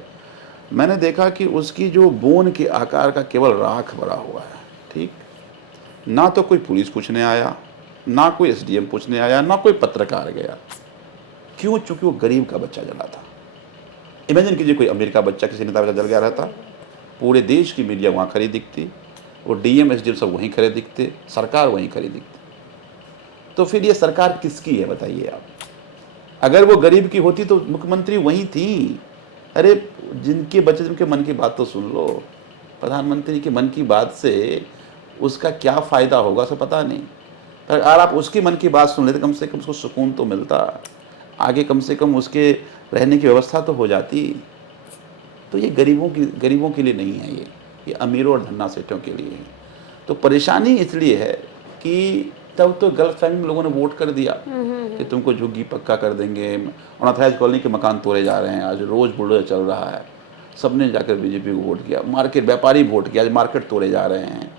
मैंने देखा कि उसकी जो बोन के आकार का केवल राख भरा हुआ है। ठीक, ना तो कोई पुलिस पूछने आया, ना कोई एसडीएम पूछने आया, ना कोई पत्रकार गया। क्यों? चूंकि वो गरीब का बच्चा जला था। इमेजिन कीजिए, कोई अमीर का बच्चा, किसी नेता बच्चा जल गया रहता, पूरे देश की मीडिया वहाँ खड़ी दिखती, वो डीएम एसडीएम सब वहीं खड़े दिखते, सरकार वहीं खड़ी दिखती। तो फिर ये सरकार किसकी है बताइए आप? अगर वो गरीब की होती तो मुख्यमंत्री वहीं थी, अरे जिनके बच्चे जिनके मन की बात तो सुन लो। प्रधानमंत्री के मन की बात से उसका क्या फ़ायदा होगा उसे पता नहीं। पर अगर आप उसकी मन की बात सुन लेते कम से कम उसको सुकून तो मिलता, आगे कम से कम उसके रहने की व्यवस्था तो हो जाती। तो ये गरीबों के लिए नहीं है, ये अमीरों और धन्ना सेठों के लिए है। तो परेशानी इसलिए है कि तब तो गलतफहमी में लोगों ने वोट कर दिया कि तुमको झुग्गी पक्का कर देंगे। अनाथराइज कॉलोनी के मकान तोड़े जा रहे हैं, आज रोज़ बुलडोजर चल रहा है, सबने जाकर बीजेपी को वोट किया। मार्केट व्यापारी वोट किया, आज मार्केट तोड़े जा रहे हैं।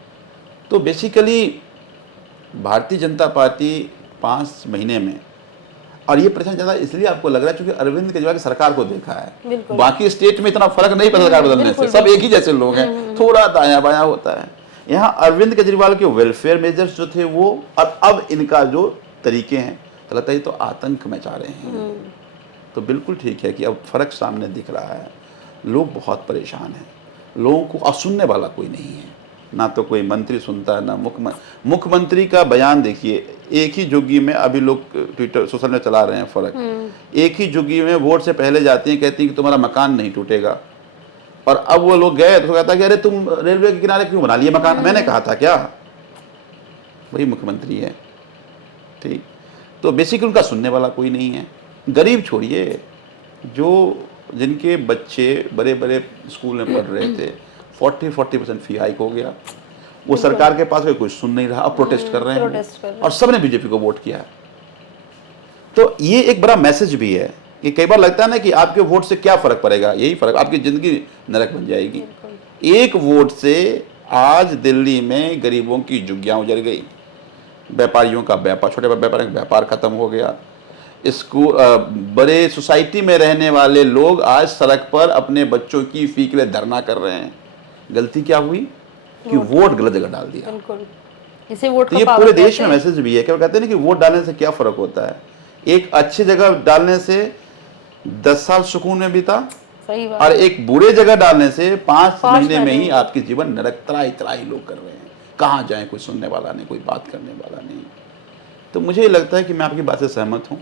तो बेसिकली भारतीय जनता पार्टी 5 महीने में, और ये परेशान ज़्यादा इसलिए आपको लग रहा है क्योंकि अरविंद केजरीवाल की सरकार को देखा है। बाकी स्टेट में इतना फर्क नहीं पड़ा सरकार बदलने से, सब एक ही जैसे लोग हैं, थोड़ा दायां बायां होता है। यहाँ अरविंद केजरीवाल के वेलफेयर मेजर्स जो थे वो, और अब इनका जो तरीके हैं तो लगता है तो आतंक मचा रहे हैं। तो बिल्कुल ठीक है कि अब फर्क सामने दिख रहा है। लोग बहुत परेशान हैं, लोगों को अब सुनने वाला कोई नहीं है, ना तो कोई मंत्री सुनता है, ना मुख्यमंत्री का बयान देखिए। एक ही झुग्गी में अभी लोग ट्विटर सोशल में चला रहे हैं फर्क, एक ही झुग्गी में वोट से पहले जाती हैं, कहती हैं कि तुम्हारा मकान नहीं टूटेगा, और अब वो लोग गए तो कहता कि अरे तुम रेलवे के किनारे क्यों बना लिए मकान, मैंने कहा था क्या? वही मुख्यमंत्री है। ठीक, तो बेसिकली उनका सुनने वाला कोई नहीं है। गरीब छोड़िए, जो जिनके बच्चे बड़े बड़े स्कूल में पढ़ रहे थे, 40% फी हाइक हो गया, वो सरकार के पास कोई सुन नहीं रहा, अब प्रोटेस्ट कर रहे हैं और सबने बीजेपी को वोट किया। तो ये एक बड़ा मैसेज भी है कि कई बार लगता है ना कि आपके वोट से क्या फर्क पड़ेगा, यही फर्क, आपकी जिंदगी नरक बन जाएगी। एक वोट से आज दिल्ली में गरीबों की झुग्गियां उजड़ गई, व्यापारियों का व्यापार, छोटे व्यापारियों का व्यापार खत्म हो गया। स्कूल, बड़े सोसाइटी में रहने वाले लोग आज सड़क पर अपने बच्चों की फी के लिए धरना कर रहे हैं। गलती क्या हुई कि वोट गलत जगह डाल दिया। इसे वोट तो ये पूरे देश में मैसेज भी है कि वो कहते हैं ना कि वोट डालने से क्या फर्क होता है। एक अच्छी जगह डालने से 10 साल सुकून में बीता, सही बात, और एक बुरे जगह डालने से 5 महीने में ही आपकी जीवन नरक त्राही लोग कर रहे हैं। कहाँ जाए, कोई सुनने वाला नहीं, कोई बात करने वाला नहीं। तो मुझे ये लगता है कि मैं आपकी बात से सहमत हूँ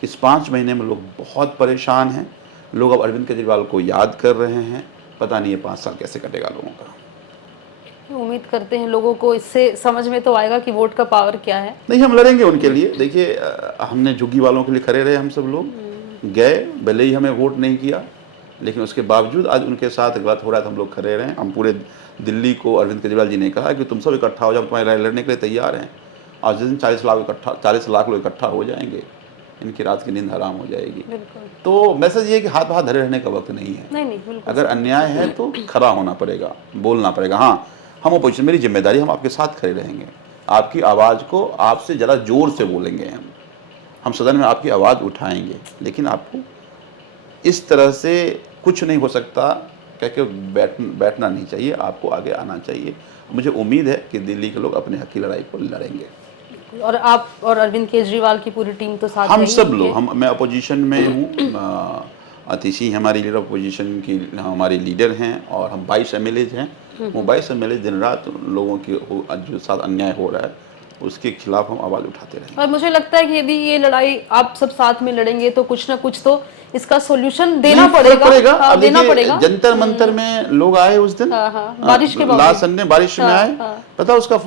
कि इस 5 महीने में लोग बहुत परेशान हैं। लोग अब अरविंद केजरीवाल को याद कर रहे हैं। पता नहीं ये 5 साल कैसे कटेगा लोगों का। उम्मीद करते हैं लोगों को इससे समझ में तो आएगा कि वोट का पावर क्या है। नहीं, हम लड़ेंगे उनके लिए। देखिए, हमने झुग्गी वालों के लिए खड़े रहे, हम सब लोग गए, भले ही हमें वोट नहीं किया, लेकिन उसके बावजूद आज उनके साथ गलत हो रहा है तो हम लोग खड़े रहे। हम पूरे दिल्ली को, अरविंद केजरीवाल जी ने कहा कि तुम सब इकट्ठा हो जाओ, तुम्हारी लड़ाई लड़ने के लिए तैयार हैं। आज जिस दिन 40 लाख लोग इकट्ठा हो जाएंगे, इनकी रात की नींद हराम हो जाएगी। तो मैसेज ये कि हाथ बाहर धरे रहने का वक्त नहीं है। नहीं, अगर अन्याय है तो खड़ा होना पड़ेगा, बोलना पड़ेगा। हाँ, हम अपोजिशन, मेरी जिम्मेदारी, हम आपके साथ खड़े रहेंगे, आपकी आवाज़ को आपसे ज़्यादा जोर से बोलेंगे। हम सदन में आपकी आवाज़ उठाएंगे, लेकिन आपको इस तरह से कुछ नहीं हो सकता कह के बैठना नहीं चाहिए, आपको आगे आना चाहिए। मुझे उम्मीद है कि दिल्ली के लोग अपने हक की लड़ाई को लड़ेंगे। और आप और अरविंद केजरीवाल की पूरी टीम तो साथ हम सब लोग, मैं अपोजिशन में हूँ, अतिशी हमारी लीडर अपोजिशन की हमारी लीडर हैं, और हम 22 MLAs हैं। वो 22 MLAs दिन रात लोगों के जो साथ अन्याय हो रहा है उसके खिलाफ हम आवाज़ उठाते रहेंगे। और मुझे लगता है कि यदि ये लड़ाई आप सब साथ में लड़ेंगे तो कुछ ना कुछ तो इसका सॉल्यूशन देना पड़ेगा। अब देना पड़ेगा। जंतर मंतर में लोग आए उस दिन, बारिश के बाद, लास्ट संडे बारिश में आए। पता उसका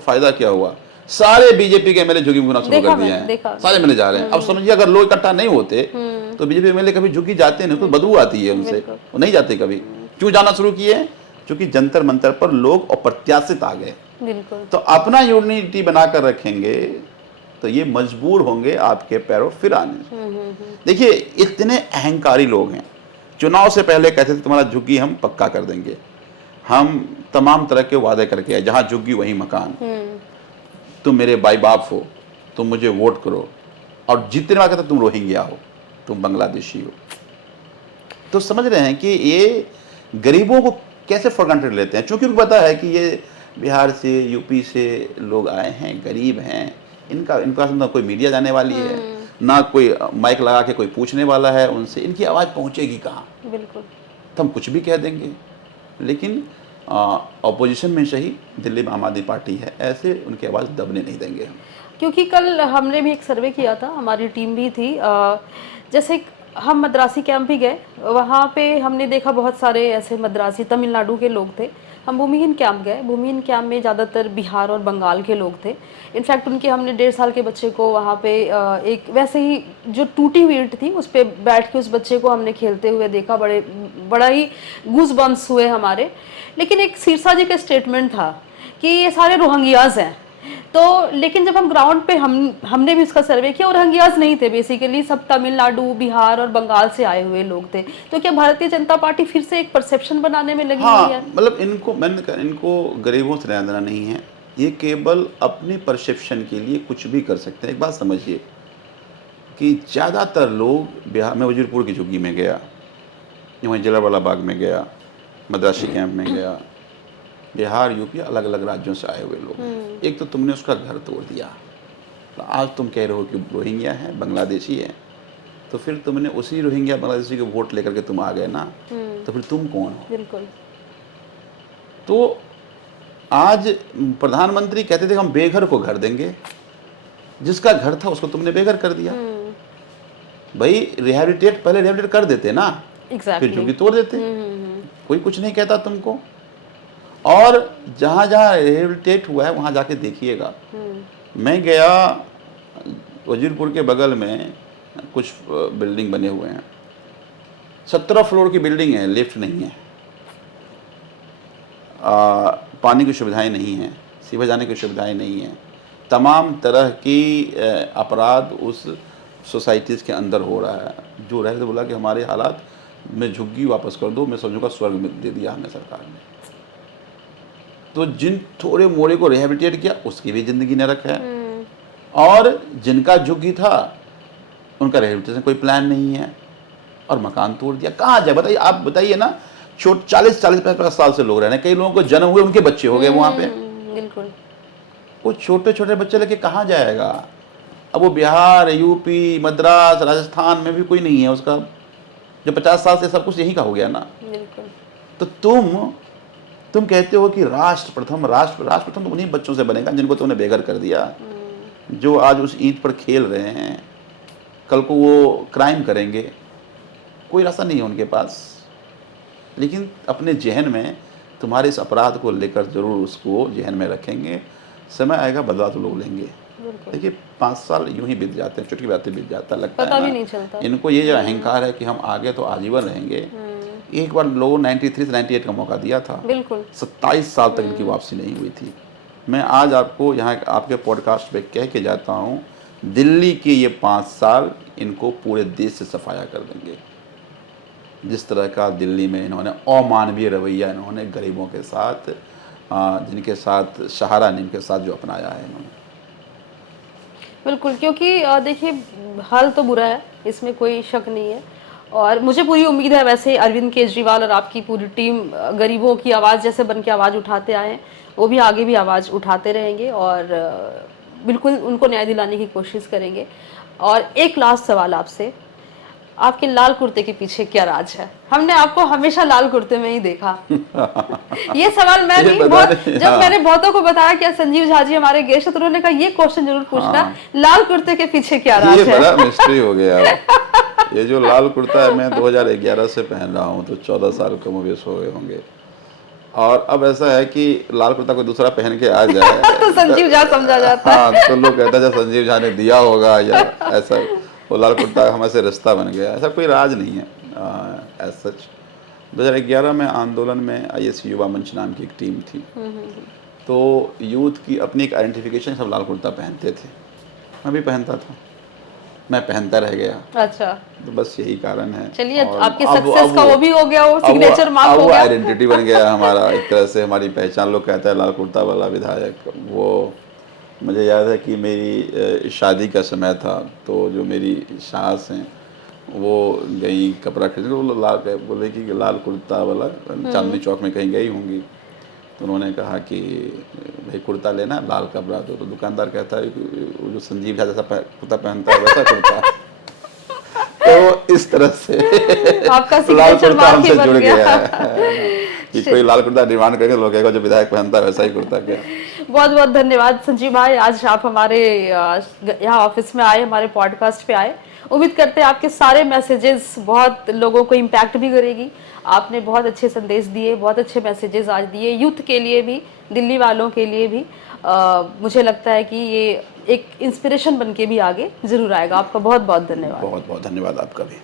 फायदा क्या हुआ? सारे बीजेपी के MLA झुग्गी घूमना शुरू कर दिए हैं, सारे MLA जा रहे हैं। अब समझिए, अगर लोग इकट्ठा नहीं होते तो बीजेपी MLA कभी झुग्गी जाते नहीं, तो बदबू आती है उनसे, वो नहीं जाते कभी। क्यों जाना शुरू किए? क्योंकि जंतर मंतर पर लोग अप्रत्याशित आ गए। तो अपना यूनिटी बनाकर रखेंगे तो ये मजबूर होंगे आपके पैरों फिर आने। देखिए, इतने अहंकारी लोग हैं, चुनाव से पहले कहते थे तुम्हारा झुग्गी हम पक्का कर देंगे, हम तमाम तरह के वादे करके आए, जहां झुग्गी वहीं मकान, तुम मेरे भाई बाप हो, तुम मुझे वोट करो, और जितने बार कहते तुम रोहिंग्या हो, तुम बांग्लादेशी हो। तो समझ रहे हैं कि ये गरीबों को कैसे फॉर ग्रांटेड लेते हैं, क्योंकि उनको पता है कि ये बिहार से, यूपी से लोग आए हैं, गरीब हैं, इनका ना कोई मीडिया जाने वाली है, ना कोई माइक लगा के कोई पूछने वाला है उनसे, इनकी आवाज़ पहुंचेगी कहाँ? बिल्कुल, तो हम कुछ भी कह देंगे। लेकिन अपोजिशन में सही, दिल्ली में आम आदमी पार्टी है, ऐसे उनकी आवाज़ दबने नहीं देंगे हम। क्योंकि कल हमने भी एक सर्वे किया था, हमारी टीम भी थी, जैसे हम मद्रासी कैंप भी गए, वहाँ पे हमने देखा बहुत सारे ऐसे मद्रासी तमिलनाडु के लोग थे। हम भूमिहीन कैंप गए, भूमिहीन कैंप में ज़्यादातर बिहार और बंगाल के लोग थे। इनफैक्ट उनके हमने 1.5 साल के बच्चे को वहाँ पे एक वैसे ही जो टूटी हुई ईंट थी उस पे बैठ के उस बच्चे को हमने खेलते हुए देखा, बड़ा ही गूज बम्स हुए हमारे। लेकिन एक सिरसा जी का स्टेटमेंट था कि ये सारे रोहिंग्याज हैं। तो लेकिन जब हम ग्राउंड पे हमने भी उसका सर्वे किया और रोहिंग्याज नहीं थे, बेसिकली सब तमिलनाडु, बिहार और बंगाल से आए हुए लोग थे। तो क्या भारतीय जनता पार्टी फिर से एक परसेप्शन बनाने में लगी हुई हाँ, है? मतलब इनको गरीबों से लेना देना नहीं है। ये केवल अपनी परसेप्शन के लिए कुछ भी कर सकते हैं। एक बात समझिए कि ज़्यादातर लोग बिहार में, वजीरपुर की झुग्गी में गया, वहीं जलियांवाला बाग में गया, मद्रासी कैंप में गया, बिहार यूपी अलग अलग राज्यों से आए हुए लोग हैं। एक तो तुमने उसका घर तोड़ दिया, तो आज तुम कह रहे हो कि रोहिंग्या है, बांग्लादेशी है, तो फिर तुमने उसी रोहिंग्या बांग्लादेशी को वोट लेकर के तुम आ गए ना, तो फिर तुम कौन हो? बिल्कुल। तो आज प्रधानमंत्री कहते थे हम बेघर को घर देंगे, जिसका घर था उसको तुमने बेघर कर दिया। भाई पहले रिहेबिलिटेट कर देते ना, फिर झुग्गी तोड़ देते, कोई कुछ नहीं कहता तुमको। और जहाँ जहाँ रिहेबिलिटेट हुआ है वहाँ जाके देखिएगा। मैं गया, वजीरपुर के बगल में कुछ बिल्डिंग बने हुए हैं, 17 फ्लोर की बिल्डिंग है, लिफ्ट नहीं है, पानी की सुविधाएं नहीं हैं, सीवर जाने की सुविधाएं नहीं हैं, तमाम तरह की अपराध उस सोसाइटीज़ के अंदर हो रहा है। जो रहे थे बोला कि हमारे हालात में झुग्गी वापस कर दो, मैं समझूंगा स्वर्ग में दे दिया हमें सरकार ने। तो जिन थोड़े मोड़े को रिहेबिलिटेट किया उसकी भी ज़िंदगी नरक है, और जिनका झुग्गी था उनका रिहेबिलिटेशन कोई प्लान नहीं है, और मकान तोड़ दिया। कहाँ जाए बताइए, आप बताइए ना। 40-50 साल से लोग रह रहे हैं, कई लोगों को जन्म हुए उनके बच्चे हो गए वहाँ पे। बिल्कुल। वो छोटे छोटे बच्चे लेके कहाँ जाएगा? अब वो बिहार, यूपी, मद्रास, राजस्थान में भी कोई नहीं है उसका, जो 50 साल से सब कुछ यहीं का हो गया ना। बिल्कुल। तो तुम कहते हो कि राष्ट्र प्रथम तो उन्हीं बच्चों से बनेगा जिनको तुमने बेघर कर दिया, जो आज उस ईंट पर खेल रहे हैं, कल को वो क्राइम करेंगे, कोई रास्ता नहीं है उनके पास। लेकिन अपने जहन में तुम्हारे इस अपराध को लेकर जरूर उसको जहन में रखेंगे। समय आएगा, बदला तो लोग लेंगे। देखिए 5 साल यूं ही बीत जाते हैं, चुटकी बातें बीत जाता, लगता पता है भी ना, नहीं चलता। इनको ये जो अहंकार है कि हम आगे तो आजीवन रहेंगे। एक बार लोगों 93 से 98 का मौका दिया था, बिल्कुल 27 साल तक इनकी वापसी नहीं हुई थी। मैं आज आपको यहाँ आपके पॉडकास्ट पे कह के जाता हूँ, दिल्ली के ये 5 साल इनको पूरे देश से सफाया कर देंगे। जिस तरह का दिल्ली में इन्होंने अमानवीय रवैया इन्होंने गरीबों के साथ, जिनके साथ सहारा नीम के साथ जो अपनाया है इन्होंने। बिल्कुल, क्योंकि देखिए हाल तो बुरा है, इसमें कोई शक नहीं है, और मुझे पूरी उम्मीद है वैसे अरविंद केजरीवाल और आपकी पूरी टीम गरीबों की आवाज़ जैसे बन के आवाज़ उठाते आए हैं, वो भी आगे भी आवाज़ उठाते रहेंगे और बिल्कुल उनको न्याय दिलाने की कोशिश करेंगे। और एक लास्ट सवाल आपसे, आपके लाल कुर्ते के पीछे क्या राज है? हमने आपको हमेशा लाल कुर्ते में ही देखा। ये सवाल मैं भी जब मैंने बहुतों को बताया कि संजीव झा जी हमारे गेस्ट हैं, तो उन्होंने कहा ये क्वेश्चन जरूर पूछना, लाल कुर्ते के पीछे क्या राज है? ये बड़ा मिस्ट्री हो गया। ये जो लाल कुर्ता है मैं 2011 से पहन रहा हूँ, तो 14 साल कम उम्र हो गए होंगे। और अब ऐसा है कि लाल कुर्ता कोई दूसरा पहन के आ जाए तो संजीव झा समझा जाता है। हाँ, तो लोग कहते हैं संजीव झा ने दिया होगा, या ऐसा वो लाल कुर्ता हमारे से रिश्ता बन गया। ऐसा कोई राज नहीं है एज सच। 2011 में आंदोलन में IS युवा मंच नाम की एक टीम थी, तो यूथ की अपनी एक आइडेंटिफिकेशन, सब लाल कुर्ता पहनते थे, मैं भी पहनता था, मैं पहनता रह गया। अच्छा, तो बस यही कारण है। चलिए आपके सक्सेस का वो भी हो गया, वो सिग्नेचर मार्क हो गया, आइडेंटिटी बन गया हमारा, एक तरह से हमारी पहचान। लोग कहते हैं लाल कुर्ता वाला विधायक। वो मुझे याद है कि मेरी शादी का समय था, तो जो मेरी सास हैं वो गई कपड़ा खरीदने, वो बोले कि लाल कुर्ता वाला चांदनी चौक में कहीं गई होंगी, तो उन्होंने कहा कि भाई कुर्ता लेना, लाल कपड़ा दो। तो दुकानदार कहता है कि वो जो संजीव झा जैसा कुर्ता पहनता है वैसा कुर्ता। तो इस तरह से आपका लाल सिग्नेचर कुर्ता मार्क हमसे ही बन जुड़ गया है कि कोई लाल कुर्ता डिमांड करेंगे, लोग कहेगा जो विधायक पहनता है वैसा ही कुर्ता क्या। बहुत बहुत धन्यवाद संजीव भाई, आज आप हमारे यहाँ ऑफिस में आए, हमारे पॉडकास्ट पे आए, उम्मीद करते हैं आपके सारे मैसेजेस बहुत लोगों को इम्पैक्ट भी करेगी। आपने बहुत अच्छे संदेश दिए, बहुत अच्छे मैसेजेस आज दिए यूथ के लिए भी, दिल्ली वालों के लिए भी। मुझे लगता है कि ये एक इंस्पिरेशन बन के भी आगे जरूर आएगा। आपका बहुत बहुत धन्यवाद। बहुत बहुत धन्यवाद आपका भी।